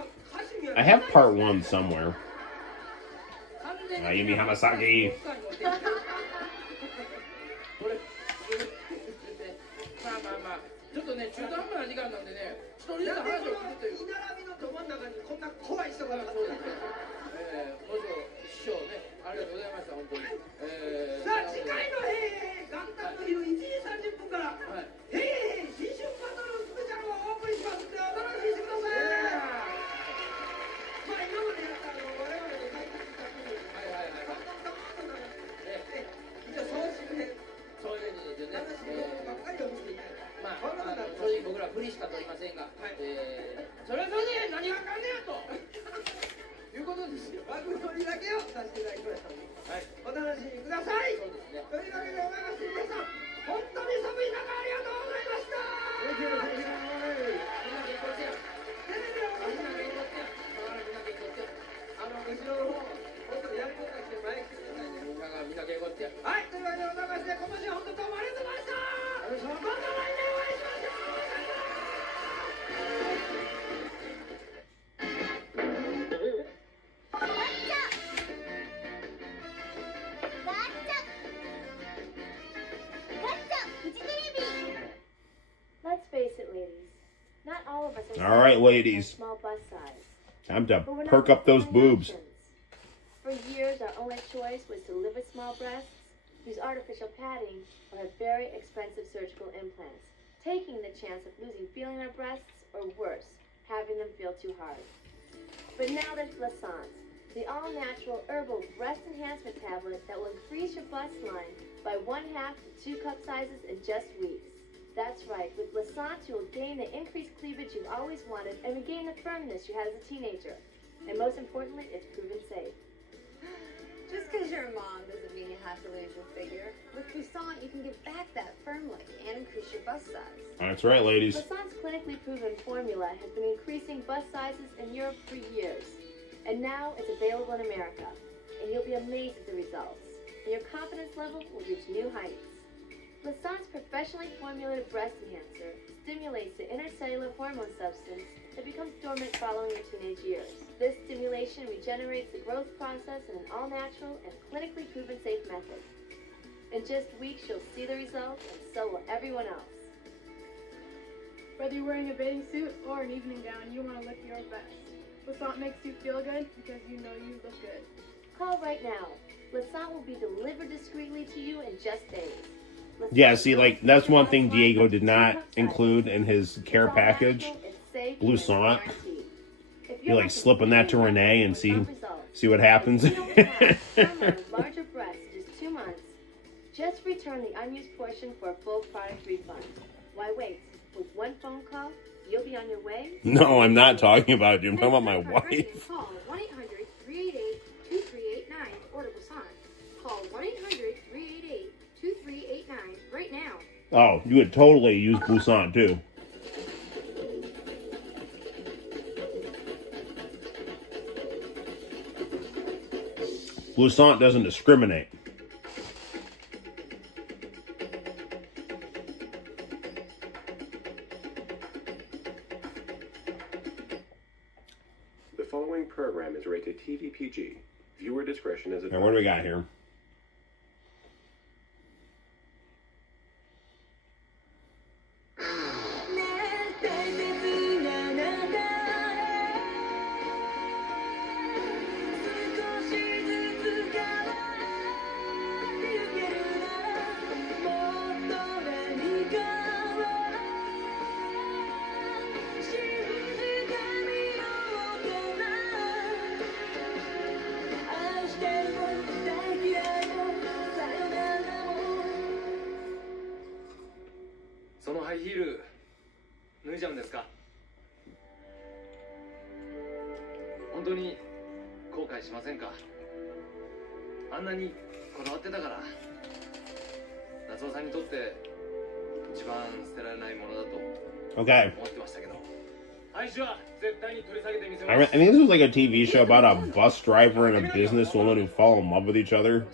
I have part 1 somewhere. Ayumi Hamasaki. All right, ladies. Time to perk up those boobs. For years, our only choice was to live with small breasts, use artificial padding, or have very expensive surgical implants, taking the chance of losing feeling in our breasts, or worse, having them feel too hard. But now there's Lassance, the all-natural herbal breast enhancement tablet that will increase your bust line by 1/2 to 2 cup sizes in just weeks. That's right, with Lassance you will gain the increased cleavage you've always wanted and regain the firmness you had as a teenager. And most importantly, it's proven safe. Just because you're a mom doesn't mean you have to lose your figure. With Lassance, you can get back that firm look and increase your bust size. That's right, ladies. Lassance clinically proven formula has been increasing bust sizes in Europe for years. And now it's available in America. And you'll be amazed at the results. And your confidence level will reach new heights. Lassance professionally formulated breast enhancer stimulates the intercellular hormone substance that becomes dormant following your teenage years. This stimulation regenerates the growth process in an all-natural and clinically proven safe method. In just weeks, you'll see the results, and so will everyone else. Whether you're wearing a bathing suit or an evening gown, you want to look your best. Lassant makes you feel good because you know you look good. Call right now. Lassant will be delivered discreetly to you in just days. Yeah, see, like, that's one thing Diego did not include in his care package. Bloussant. You like slipping that to Renee and see what happens. Larger breasts, just 2 months. Just return the unused portion for a full product refund. Why wait? With one phone call, you'll be on your way? No, I'm not talking about you. I'm talking about my wife. Call 1-800-388-2389 to order Lassant. Call 1-800-388-2389 right now. Oh, you would totally use Bloussant too. Bloussant doesn't discriminate. The following program is rated TV PG. Viewer discretion is advised. Now, what do we got here? Okay. I think this was like a TV show about a bus driver and a businesswoman who fall in love with each other.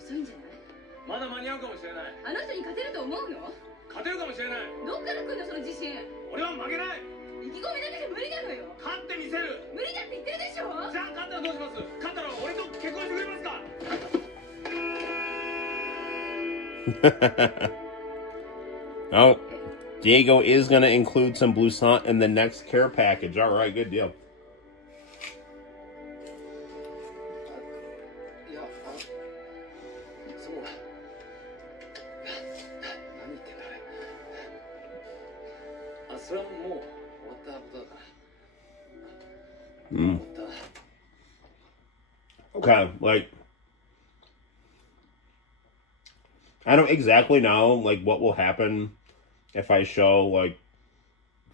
Oh, Diego is going to include some Bloussant in the next care package. All right, good deal. Okay, like, I don't exactly know, like, what will happen if I show, like,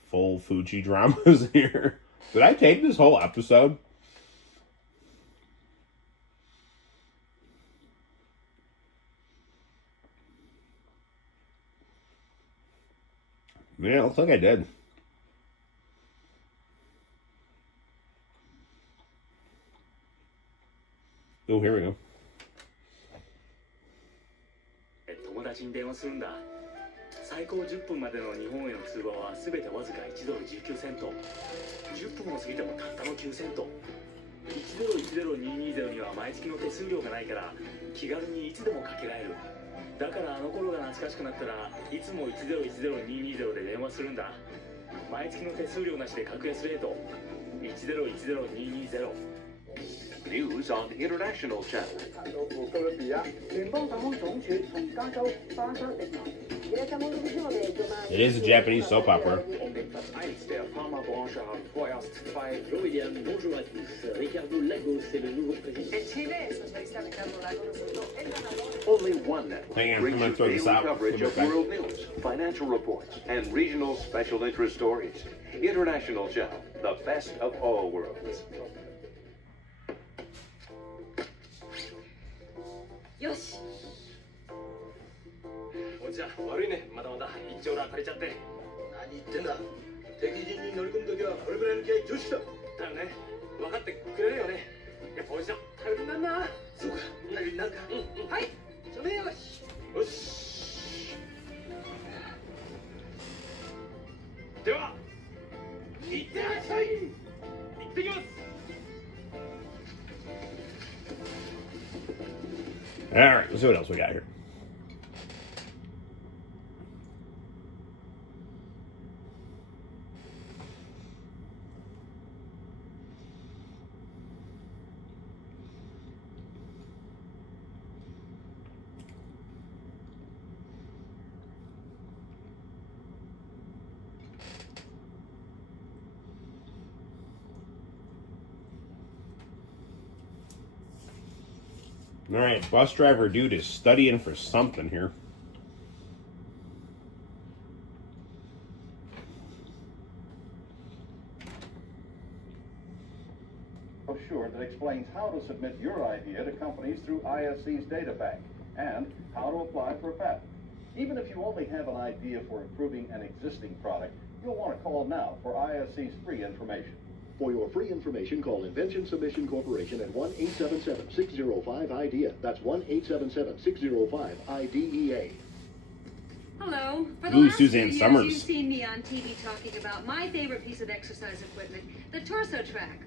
full Fuji dramas here. Did I tape this whole episode? Yeah, it looks like I did. Oh, here we go. 友達に電話するんだ。最高10分までの日本への通話は全てわずか1ドル19セント。10分を過ぎてもたったの9セント。1010220には毎月の手数料がないから気軽にいつでもかけられる。だからあの頃が懐かしくなったらいつも1010220で電話するんだ。毎月の手数料なしで格安レート。1010220。News on International Channel. It is a Japanese soap opera. Only one network Hang on, brings I'm gonna you throw this daily out. coverage of world news, financial reports, and regional special interest stories. International Channel, the best of all worlds. よし。おじちゃん悪いね、まだまだ一丁羅借りちゃって。何言ってんだ。敵陣に乗り込むときはこれぐらいの気合常識だ。だよね。分かってくれるよね。やっぱおじちゃん頼りになるな。そうか。頼りになるか。はい。それよし。よし。では、いってらっしゃい。行ってきます。All right, let's see what else we got here. All right, bus driver dude is studying for something here. Brochure that explains how to submit your idea to companies through ISC's data bank and how to apply for a patent. Even if you only have an idea for improving an existing product, you'll want to call now for ISC's free information. For your free information, call Invention Submission Corporation at 1-877-605-IDEA. That's 1-877-605-IDEA. Hello. For the Ooh, last Suzanne few years, Summers. you've seen me on TV talking about my favorite piece of exercise equipment, the torso track.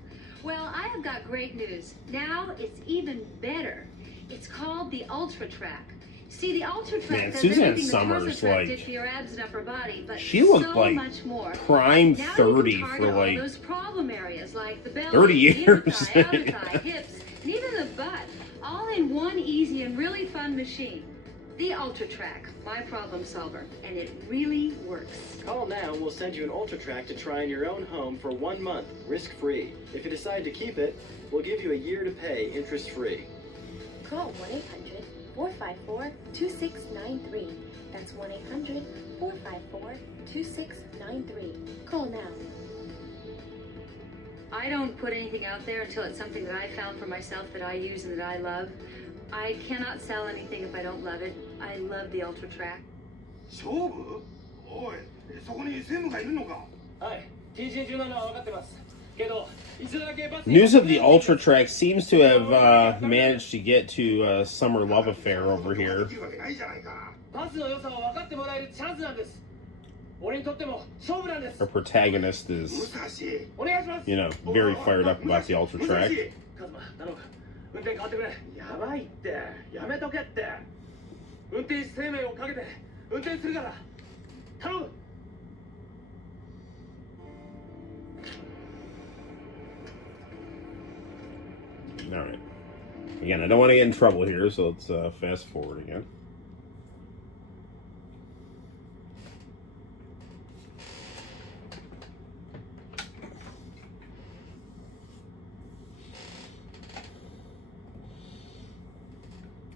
Well, I have got great news. Now it's even better. It's called the Ultra Track. See, the Ultra Track Man, does Suzanne everything Summers, the torso track like, did for your abs and upper body, but she looked so like much more. prime Now 30 you can for, target all like, those problem areas like the belly, 30 the inner years. thigh, outer thigh, hips, and even the butt, all in one easy and really fun machine. The Ultra Track, my problem solver, and it really works. Call now and we'll send you an Ultra Track to try in your own home for 1 month, risk-free. If you decide to keep it, we'll give you a year to pay, interest-free. Call 1-800-454-2693. That's 1-800-454-2693. Call now. I don't put anything out there until it's something that I found for myself that I use and that I love. I cannot sell anything if I don't love it. I love the Ultra Track. 勝負？おい、そこに専務がいるのか？はい、謹慎中なのは分かってます。けど、一度だけバス News of the Ultra Track seems to have managed to get to Summer Love Affair over here. バスの良さを分かってもらえるチャンスなんです。俺にとっても勝負なんです。 Our protagonist is, お願いします。 you know, very fired up about the Ultra Track. カズマ、頼む。運転変わってくれ。やばいって。やめとけって。運転士生命をかけて運転するから。頼む。 All right. Again, I don't want to get in trouble here, so let's fast forward again.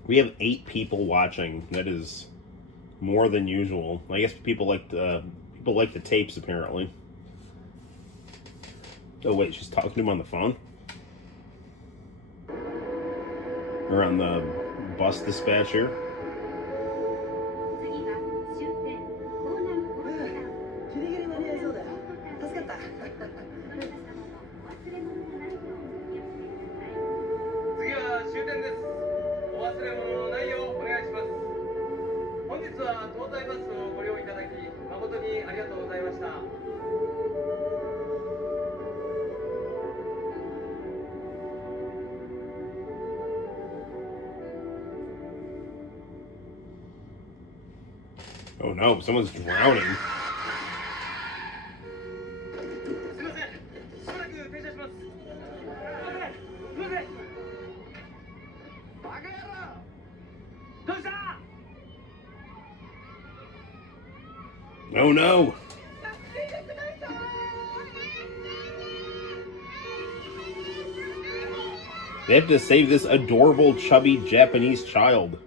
We have 8 people watching. That is more than usual. I guess people like the tapes apparently. Oh wait, she's talking to him on the phone. Or on the bus dispatch here. 次は終点です。お忘れ物のないようお願いします。本日は東西バスをご利用いただき誠にありがとうございました。 Oh no, someone's drowning. すいません。しばらく停車します。待て、待て。バカ野郎。どうした？ Oh no! They have to save this adorable, chubby Japanese child.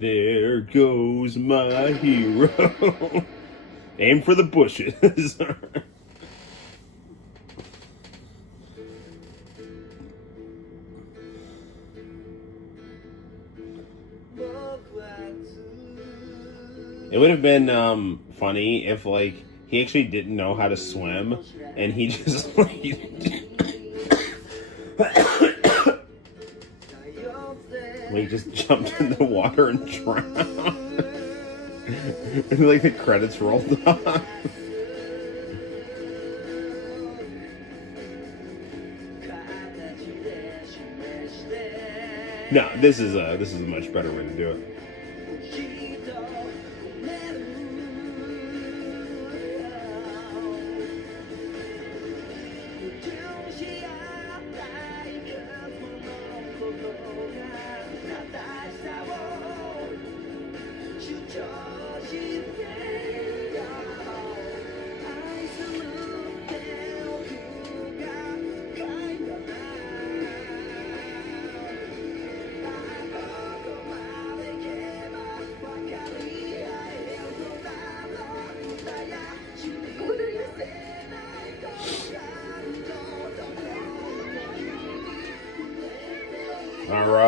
There goes my hero. Aim for the bushes. It would have been funny if, like, he actually didn't know how to swim, and he just, like... he just jumped in the water and drowned. And, like, the credits rolled off. No, this is a much better way to do it.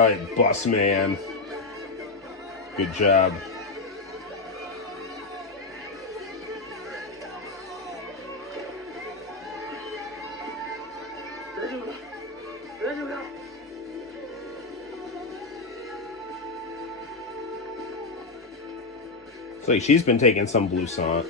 right, Bus Man. Good job. It's like she's been taking some blue salt.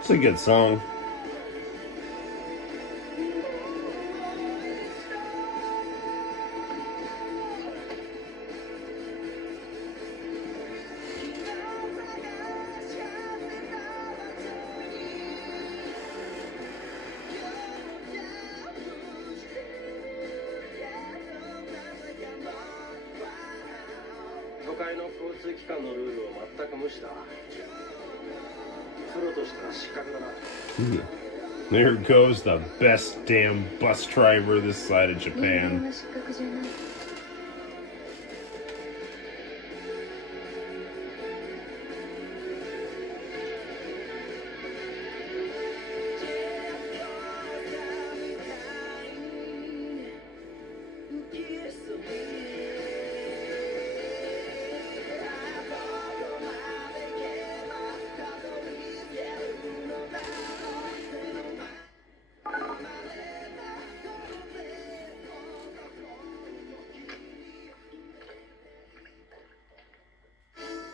It's a good song. There goes the best damn bus driver this side of Japan.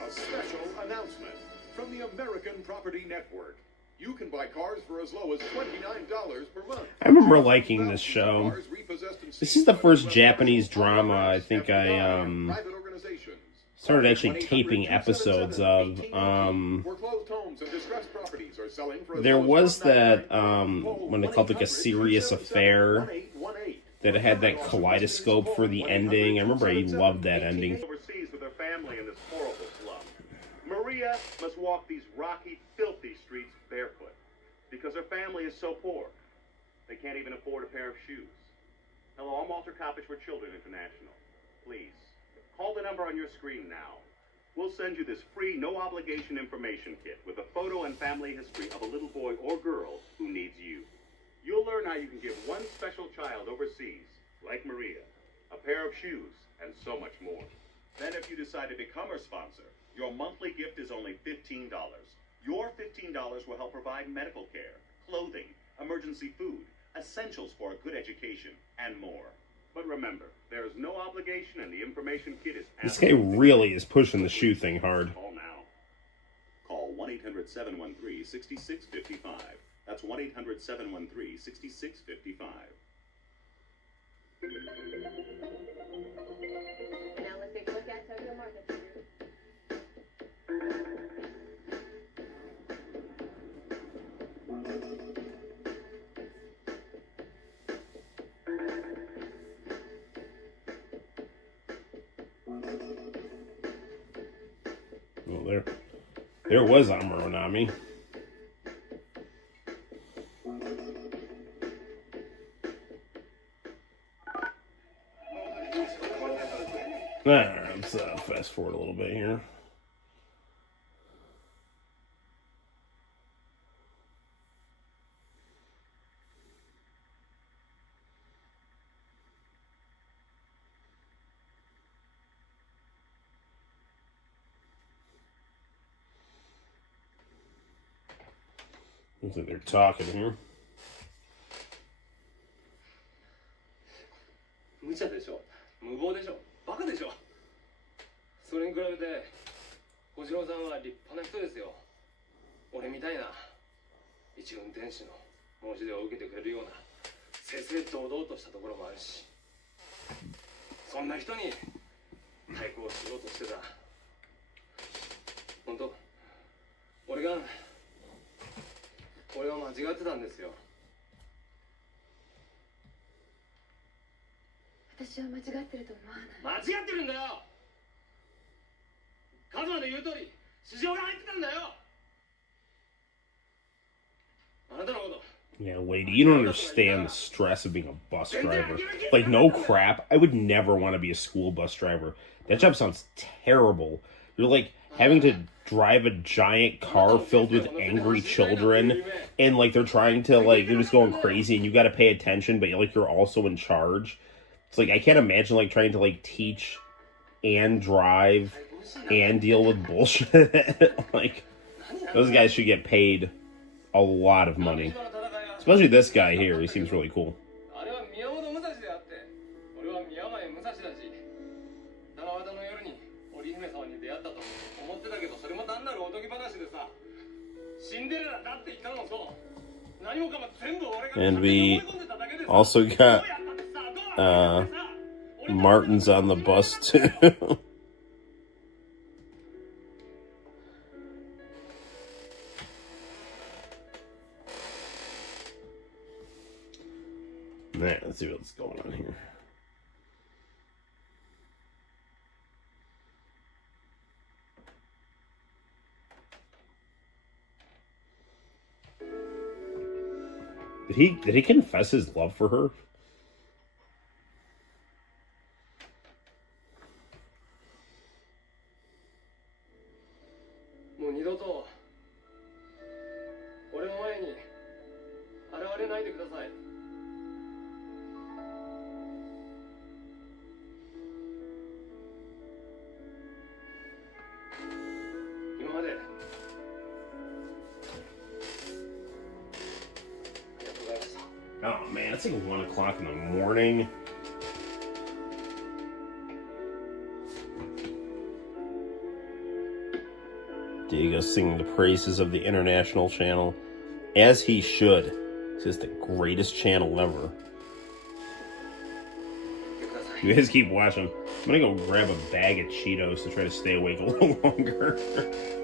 A special announcement from the American Property Network. You can buy cars for as low as $29 per month. I remember liking this show. This is the first Japanese drama I think I started actually taping episodes of. There was that when they called like a serious affair that had that kaleidoscope for the ending. I remember I loved that ending. Overseas with her family in this horrible slum. Maria must walk these rocky, filthy streets barefoot because her family is so poor. They can't even afford a pair of shoes. Hello, I'm Walter Coppage for Children International. Please, call the number on your screen now. We'll send you this free, no-obligation information kit with a photo and family history of a little boy or girl who needs you. You'll learn how you can give one special child overseas, like Maria, a pair of shoes, and so much more. Then if you decide to become her sponsor, your monthly gift is only $15. Your $15 will help provide medical care, clothing, emergency food, essentials for a good education, and more. But remember, there is no obligation and the information kit is... This guy really is pushing the shoe thing hard. Call now. Call 1-800-713-6655. That's 1-800-713-6655. Now let's take a look at Tokyo Market. Well, there was Amuronami. Alright, let's fast forward a little bit here. Looks like they're talking here. 茶でしょ。無謀でしょ。バカでしょ。それに比べて小次郎さんは立派な人ですよ。俺みたいな一運転士の申し出を受けてくれるような正々堂々としたところもあるし、そんな人に対抗しようとしてた。本当、俺が間違ってたんですよ。私は間違ってると思わない。間違ってるんだよ。カズマの言う通り市場が入ってたんだよ。あなたのこと。Yeah, lady, you don't understand the stress of being a bus driver. Like, no crap. I would never want to be a school bus driver. That job sounds terrible. You're like having to drive a giant car filled with angry children, and like they're trying to like they're just going crazy, and you got to pay attention, but like you're also in charge. It's like I can't imagine like trying to like teach and drive and deal with bullshit. Like those guys should get paid a lot of money. Especially this guy here. He seems really cool. And we also got Martin's on the bus too. Alright, let's see what's going on here. Did he confess his love for her? Oh man, it's like 1 o'clock in the morning. Diego singing the praises of the international channel, as he should. This is the greatest channel ever. You guys keep watching. I'm gonna go grab a bag of Cheetos to try to stay awake a little longer,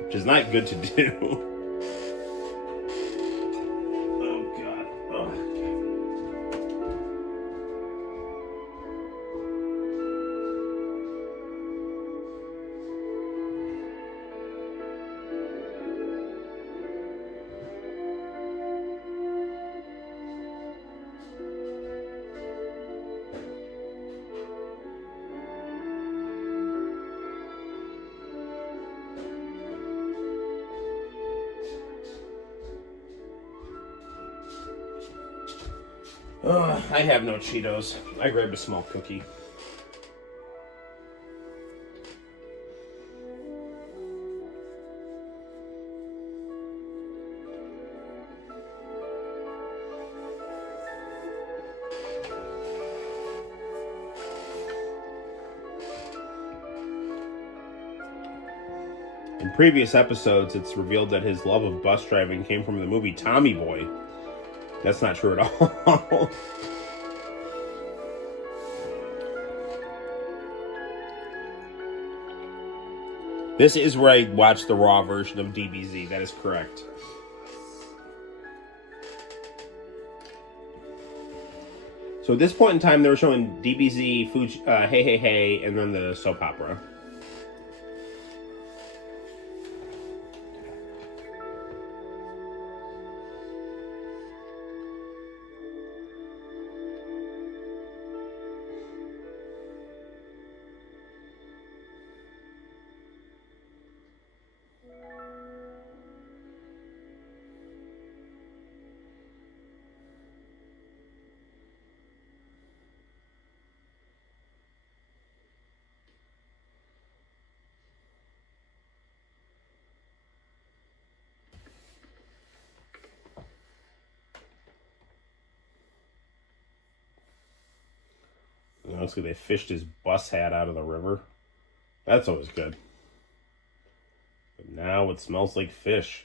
which is not good to do. I have no Cheetos. I grabbed a small cookie. In previous episodes, it's revealed that his love of bus driving came from the movie Tommy Boy. That's not true at all. This is where I watched the raw version of DBZ. That is correct. So at this point in time, they were showing DBZ, Hey Hey Hey, and then the soap opera. Looks like they fished his bus hat out of the river. That's always good. But now it smells like fish,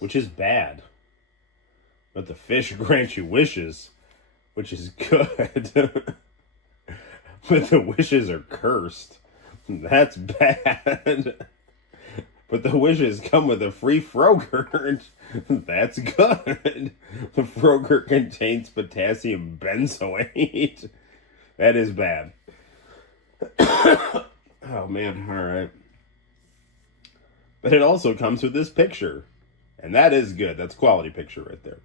which is bad. But the fish grant you wishes, which is good. But the wishes are cursed. That's bad. But the wishes come with a free Frogurt. That's good. The Frogurt contains potassium benzoate. That is bad. Oh, man. All right. But it also comes with this picture. And that is good. That's quality picture right there.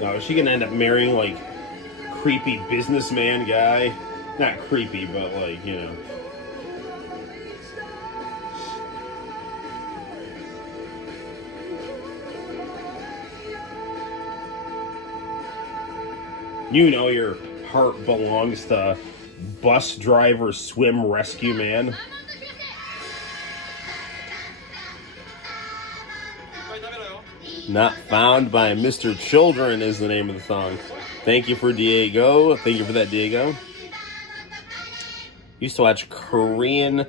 Now, is she gonna end up marrying, like, creepy businessman guy? Not creepy, but, like, you know. You know your heart belongs to bus driver, swim rescue man. Not Found by Mr. Children is the name of the song. Thank you for Diego. Thank you for that, Diego. Used to watch Korean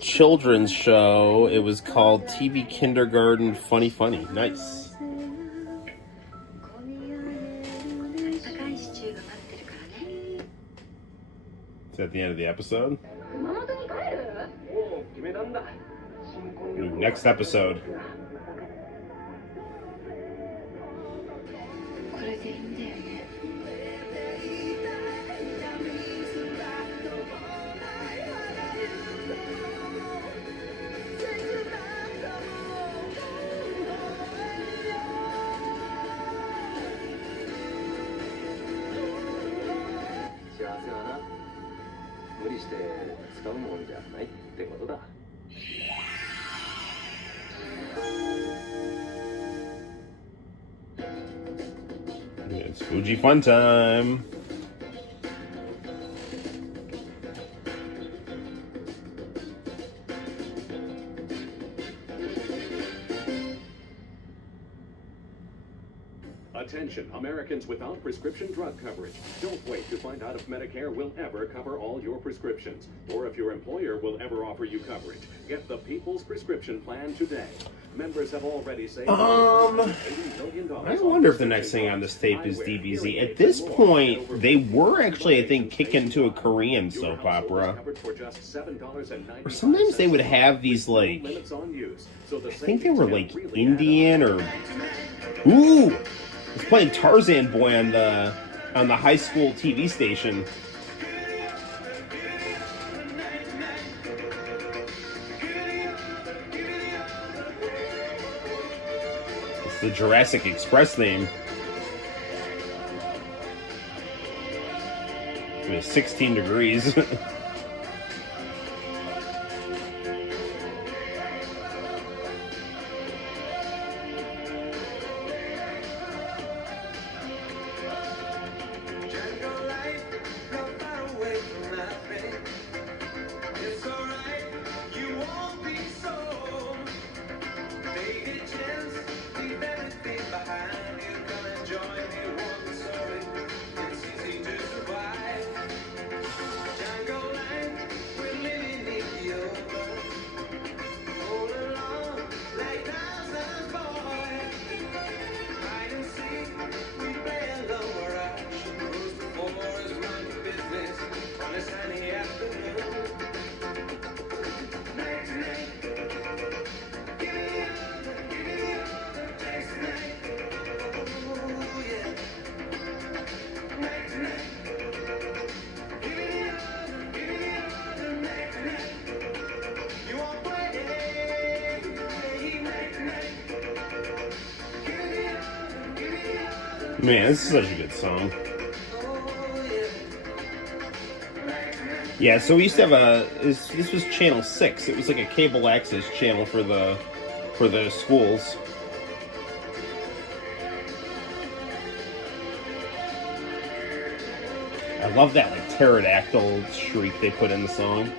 children's show. It was called TV Kindergarten Funny Funny. Nice. Is that the end of the episode? Ooh, next episode. It's Fuji Fun Time. Attention, Americans without prescription drug coverage. Don't wait to find out if Medicare will ever cover all your prescriptions, or if your employer will ever offer you coverage. Get the People's Prescription Plan today. Members have already saved $80 million. I wonder if the next thing on this tape is DBZ. At this point, they were actually, I think, kicking to a Korean soap opera. Or sometimes they would have these, like, I think they were, like, Indian or... Ooh! It's playing Tarzan Boy on the high school TV station. The Jurassic Express theme. It's 16 degrees. Man, this is such a good song. Yeah, so we used to have this was channel 6. It was like a cable access channel for the schools. I love that like pterodactyl shriek they put in the song.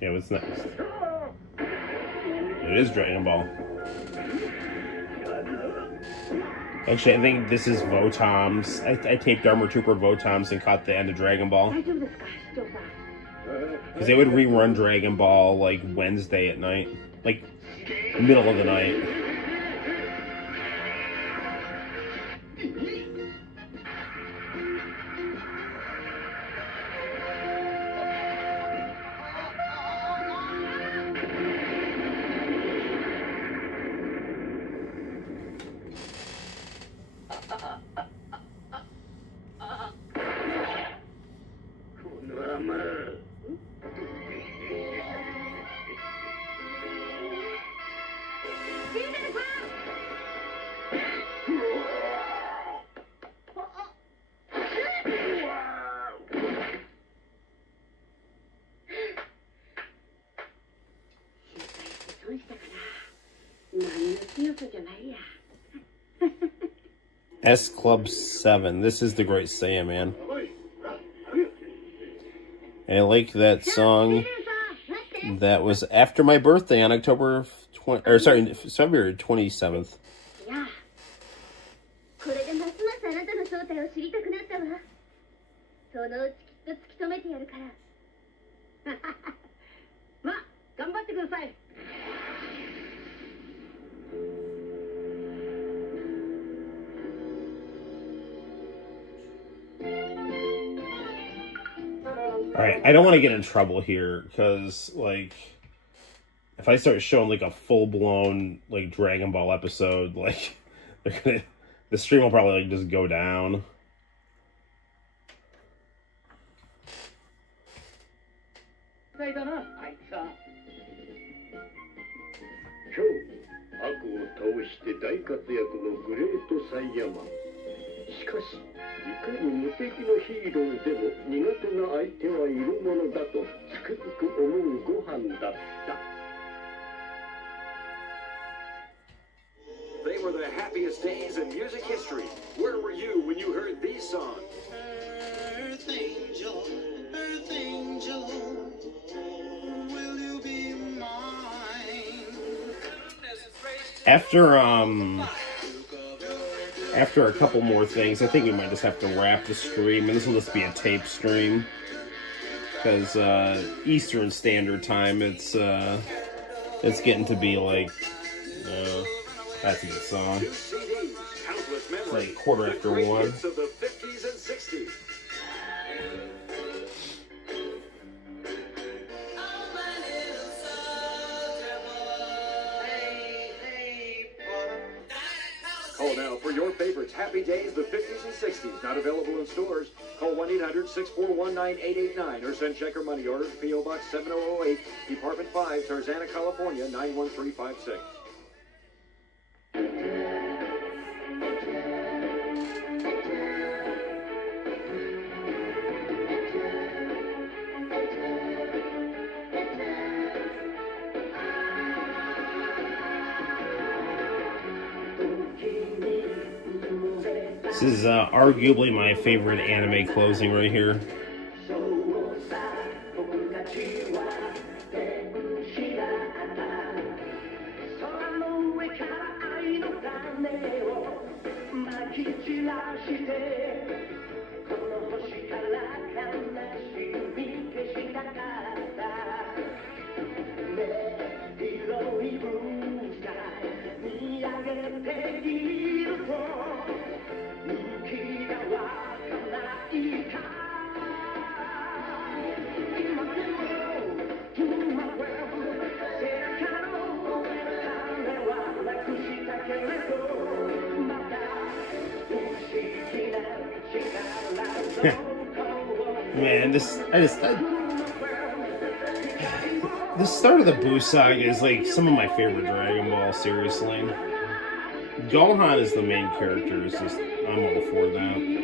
Yeah, what's next? It is Dragon Ball. Actually, I think this is Votom's. I taped Armor Trooper Votom's and caught the end of Dragon Ball. Because they would rerun Dragon Ball like Wednesday at night. Like, middle of the night. S Club 7. This is the Great Saiyaman. I like that song. That was after my birthday on February 27th. Alright, I don't want to get in trouble here, because, like, if I start showing, like, a full-blown, like, Dragon Ball episode, like, the stream will probably, like, just go down. They were the happiest days in music history. Where were you when you heard these songs? Earth angel, will you be mine? After a couple more things, I think we might just have to wrap the stream, and this will just be a tape stream, because Eastern Standard Time, it's getting to be like, that's a good song. It's like 1:15. happy days, the 50s and 60s. Not available in stores. Call 1-800-641-9889 or send check or money order to P.O. Box 7008, Department 5, Tarzana, California, 91356. This is arguably my favorite anime closing right here. Man, the start of the Boo Saga is like some of my favorite Dragon Ball, seriously. Gohan is the main character, it's just, I'm all for that.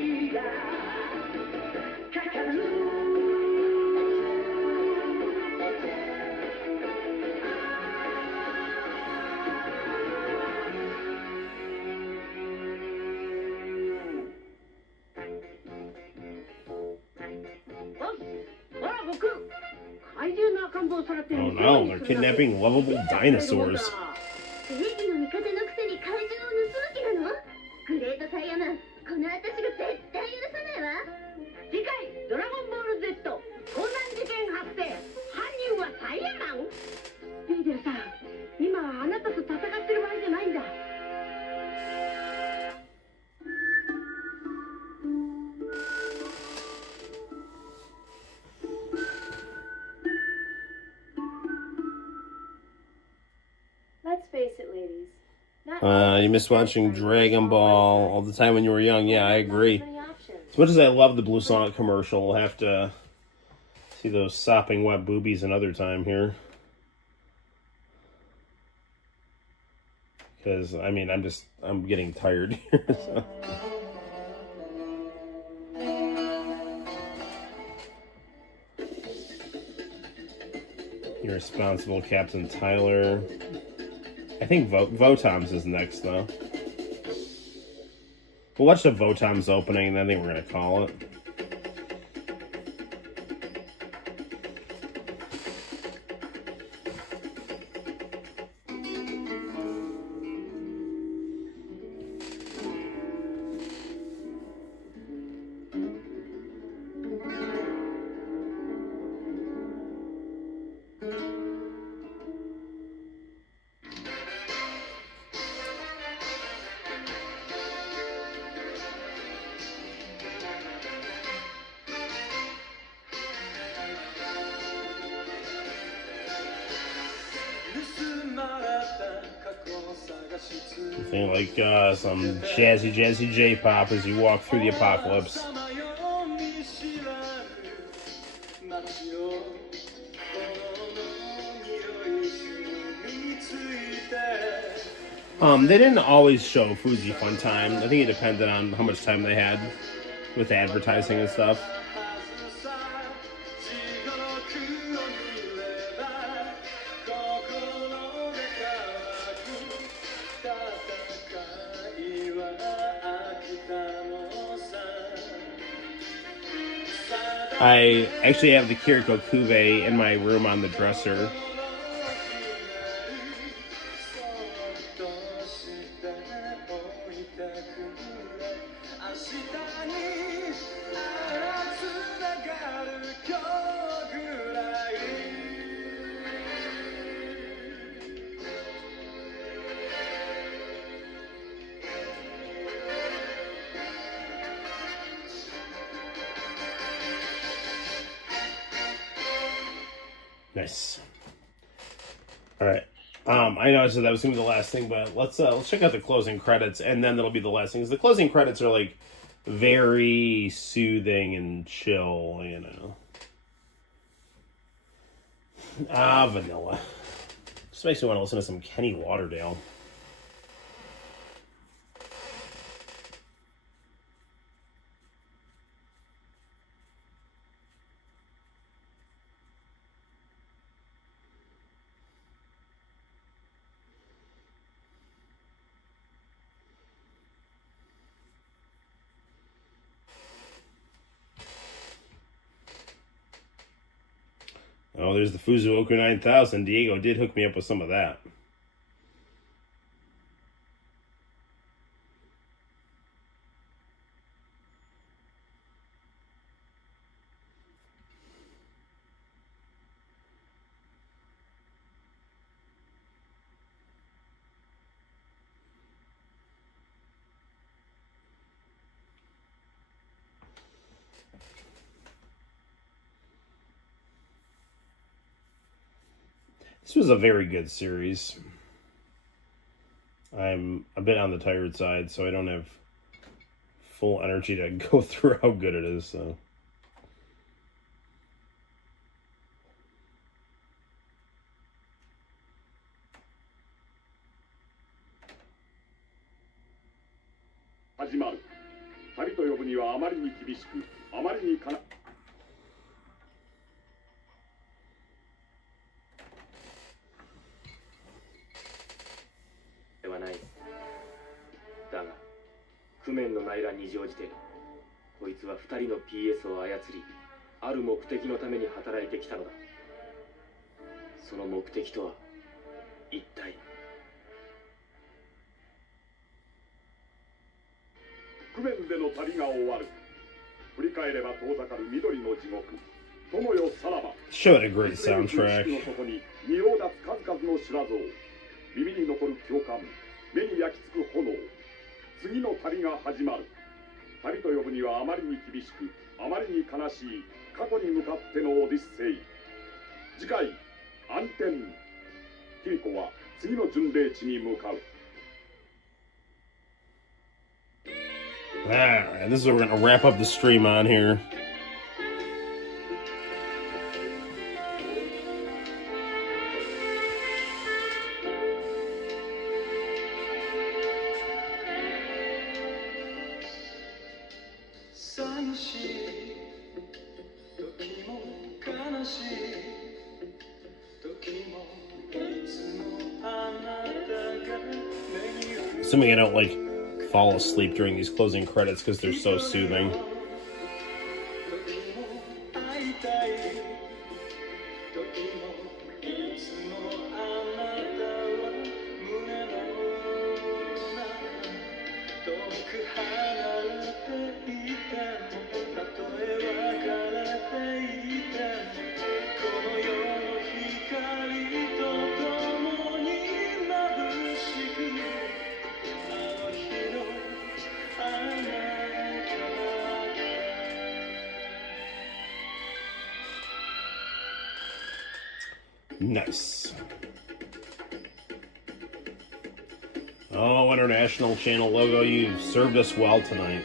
Oh no, they're kidnapping lovable dinosaurs. Let's face it, ladies. You miss watching Dragon Ball all the time when you were young. Yeah, I agree. As much as I love the Blue Sonic commercial, we'll have to see those sopping wet boobies another time here. Because, I mean, I'm getting tired here. So. Irresponsible Captain Tyler. I think Votom's is next, though. We'll watch the Votom's opening, and I think we're going to call it. Something like some jazzy J-pop as you walk through the apocalypse. They didn't always show Fuji Fun Time. I think it depended on how much time they had with advertising and stuff. I actually have the Kiriko Kube in my room on the dresser. Nice. All right. I know I said that was gonna be the last thing, but let's check out the closing credits, and then that'll be the last things. The closing credits are like very soothing and chill, you know. Vanilla. Just makes me want to listen to some Kenny Lauderdale. Oh, there's the Fuzuoka 9000. Diego did hook me up with some of that. This was a very good series. I'm a bit on the tired side, so I don't have full energy to go through how good it is, so. PS を操り、ある目的のために働いてきたのだ。その目的とは一体。工面での旅が終わる。振り返れば遠ざかる緑の地獄。友よさらば。Show it a great soundtrack. の底に仁王立つ数々の修羅像。耳に残る共感。目に焼き付く炎。次の旅が始まる。旅と呼ぶにはあまりに厳しく、あまりに悲しい過去に向かってのオディッセイ。次回、暗転。キリコは次の巡礼地に向かう。Alright, this is what we're going to wrap up the stream on here. Assuming I don't, like, fall asleep during these closing credits because they're so soothing. Nice. Oh, International Channel logo, you've served us well tonight.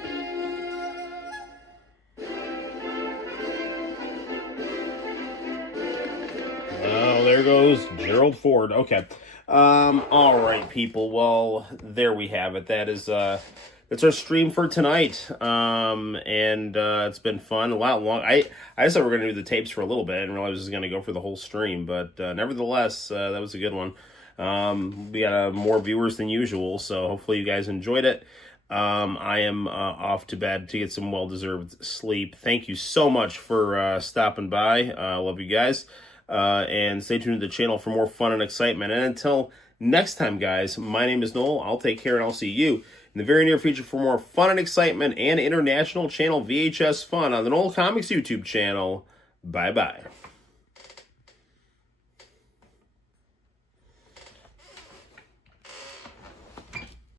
Oh, there goes Gerald Ford. Okay. All right, people. Well, there we have it. That's our stream for tonight. It's been fun. A lot long. I just thought we were going to do the tapes for a little bit. I didn't realize I was going to go for the whole stream, but nevertheless, that was a good one. We got more viewers than usual, so hopefully you guys enjoyed it. I am off to bed to get some well-deserved sleep. Thank you so much for stopping by. Love you guys. And stay tuned to the channel for more fun and excitement. And until next time, guys, my name is Noel. I'll take care, and I'll see you in the very near future for more fun and excitement and International Channel VHS fun on the Noel ComiX YouTube channel. Bye-bye.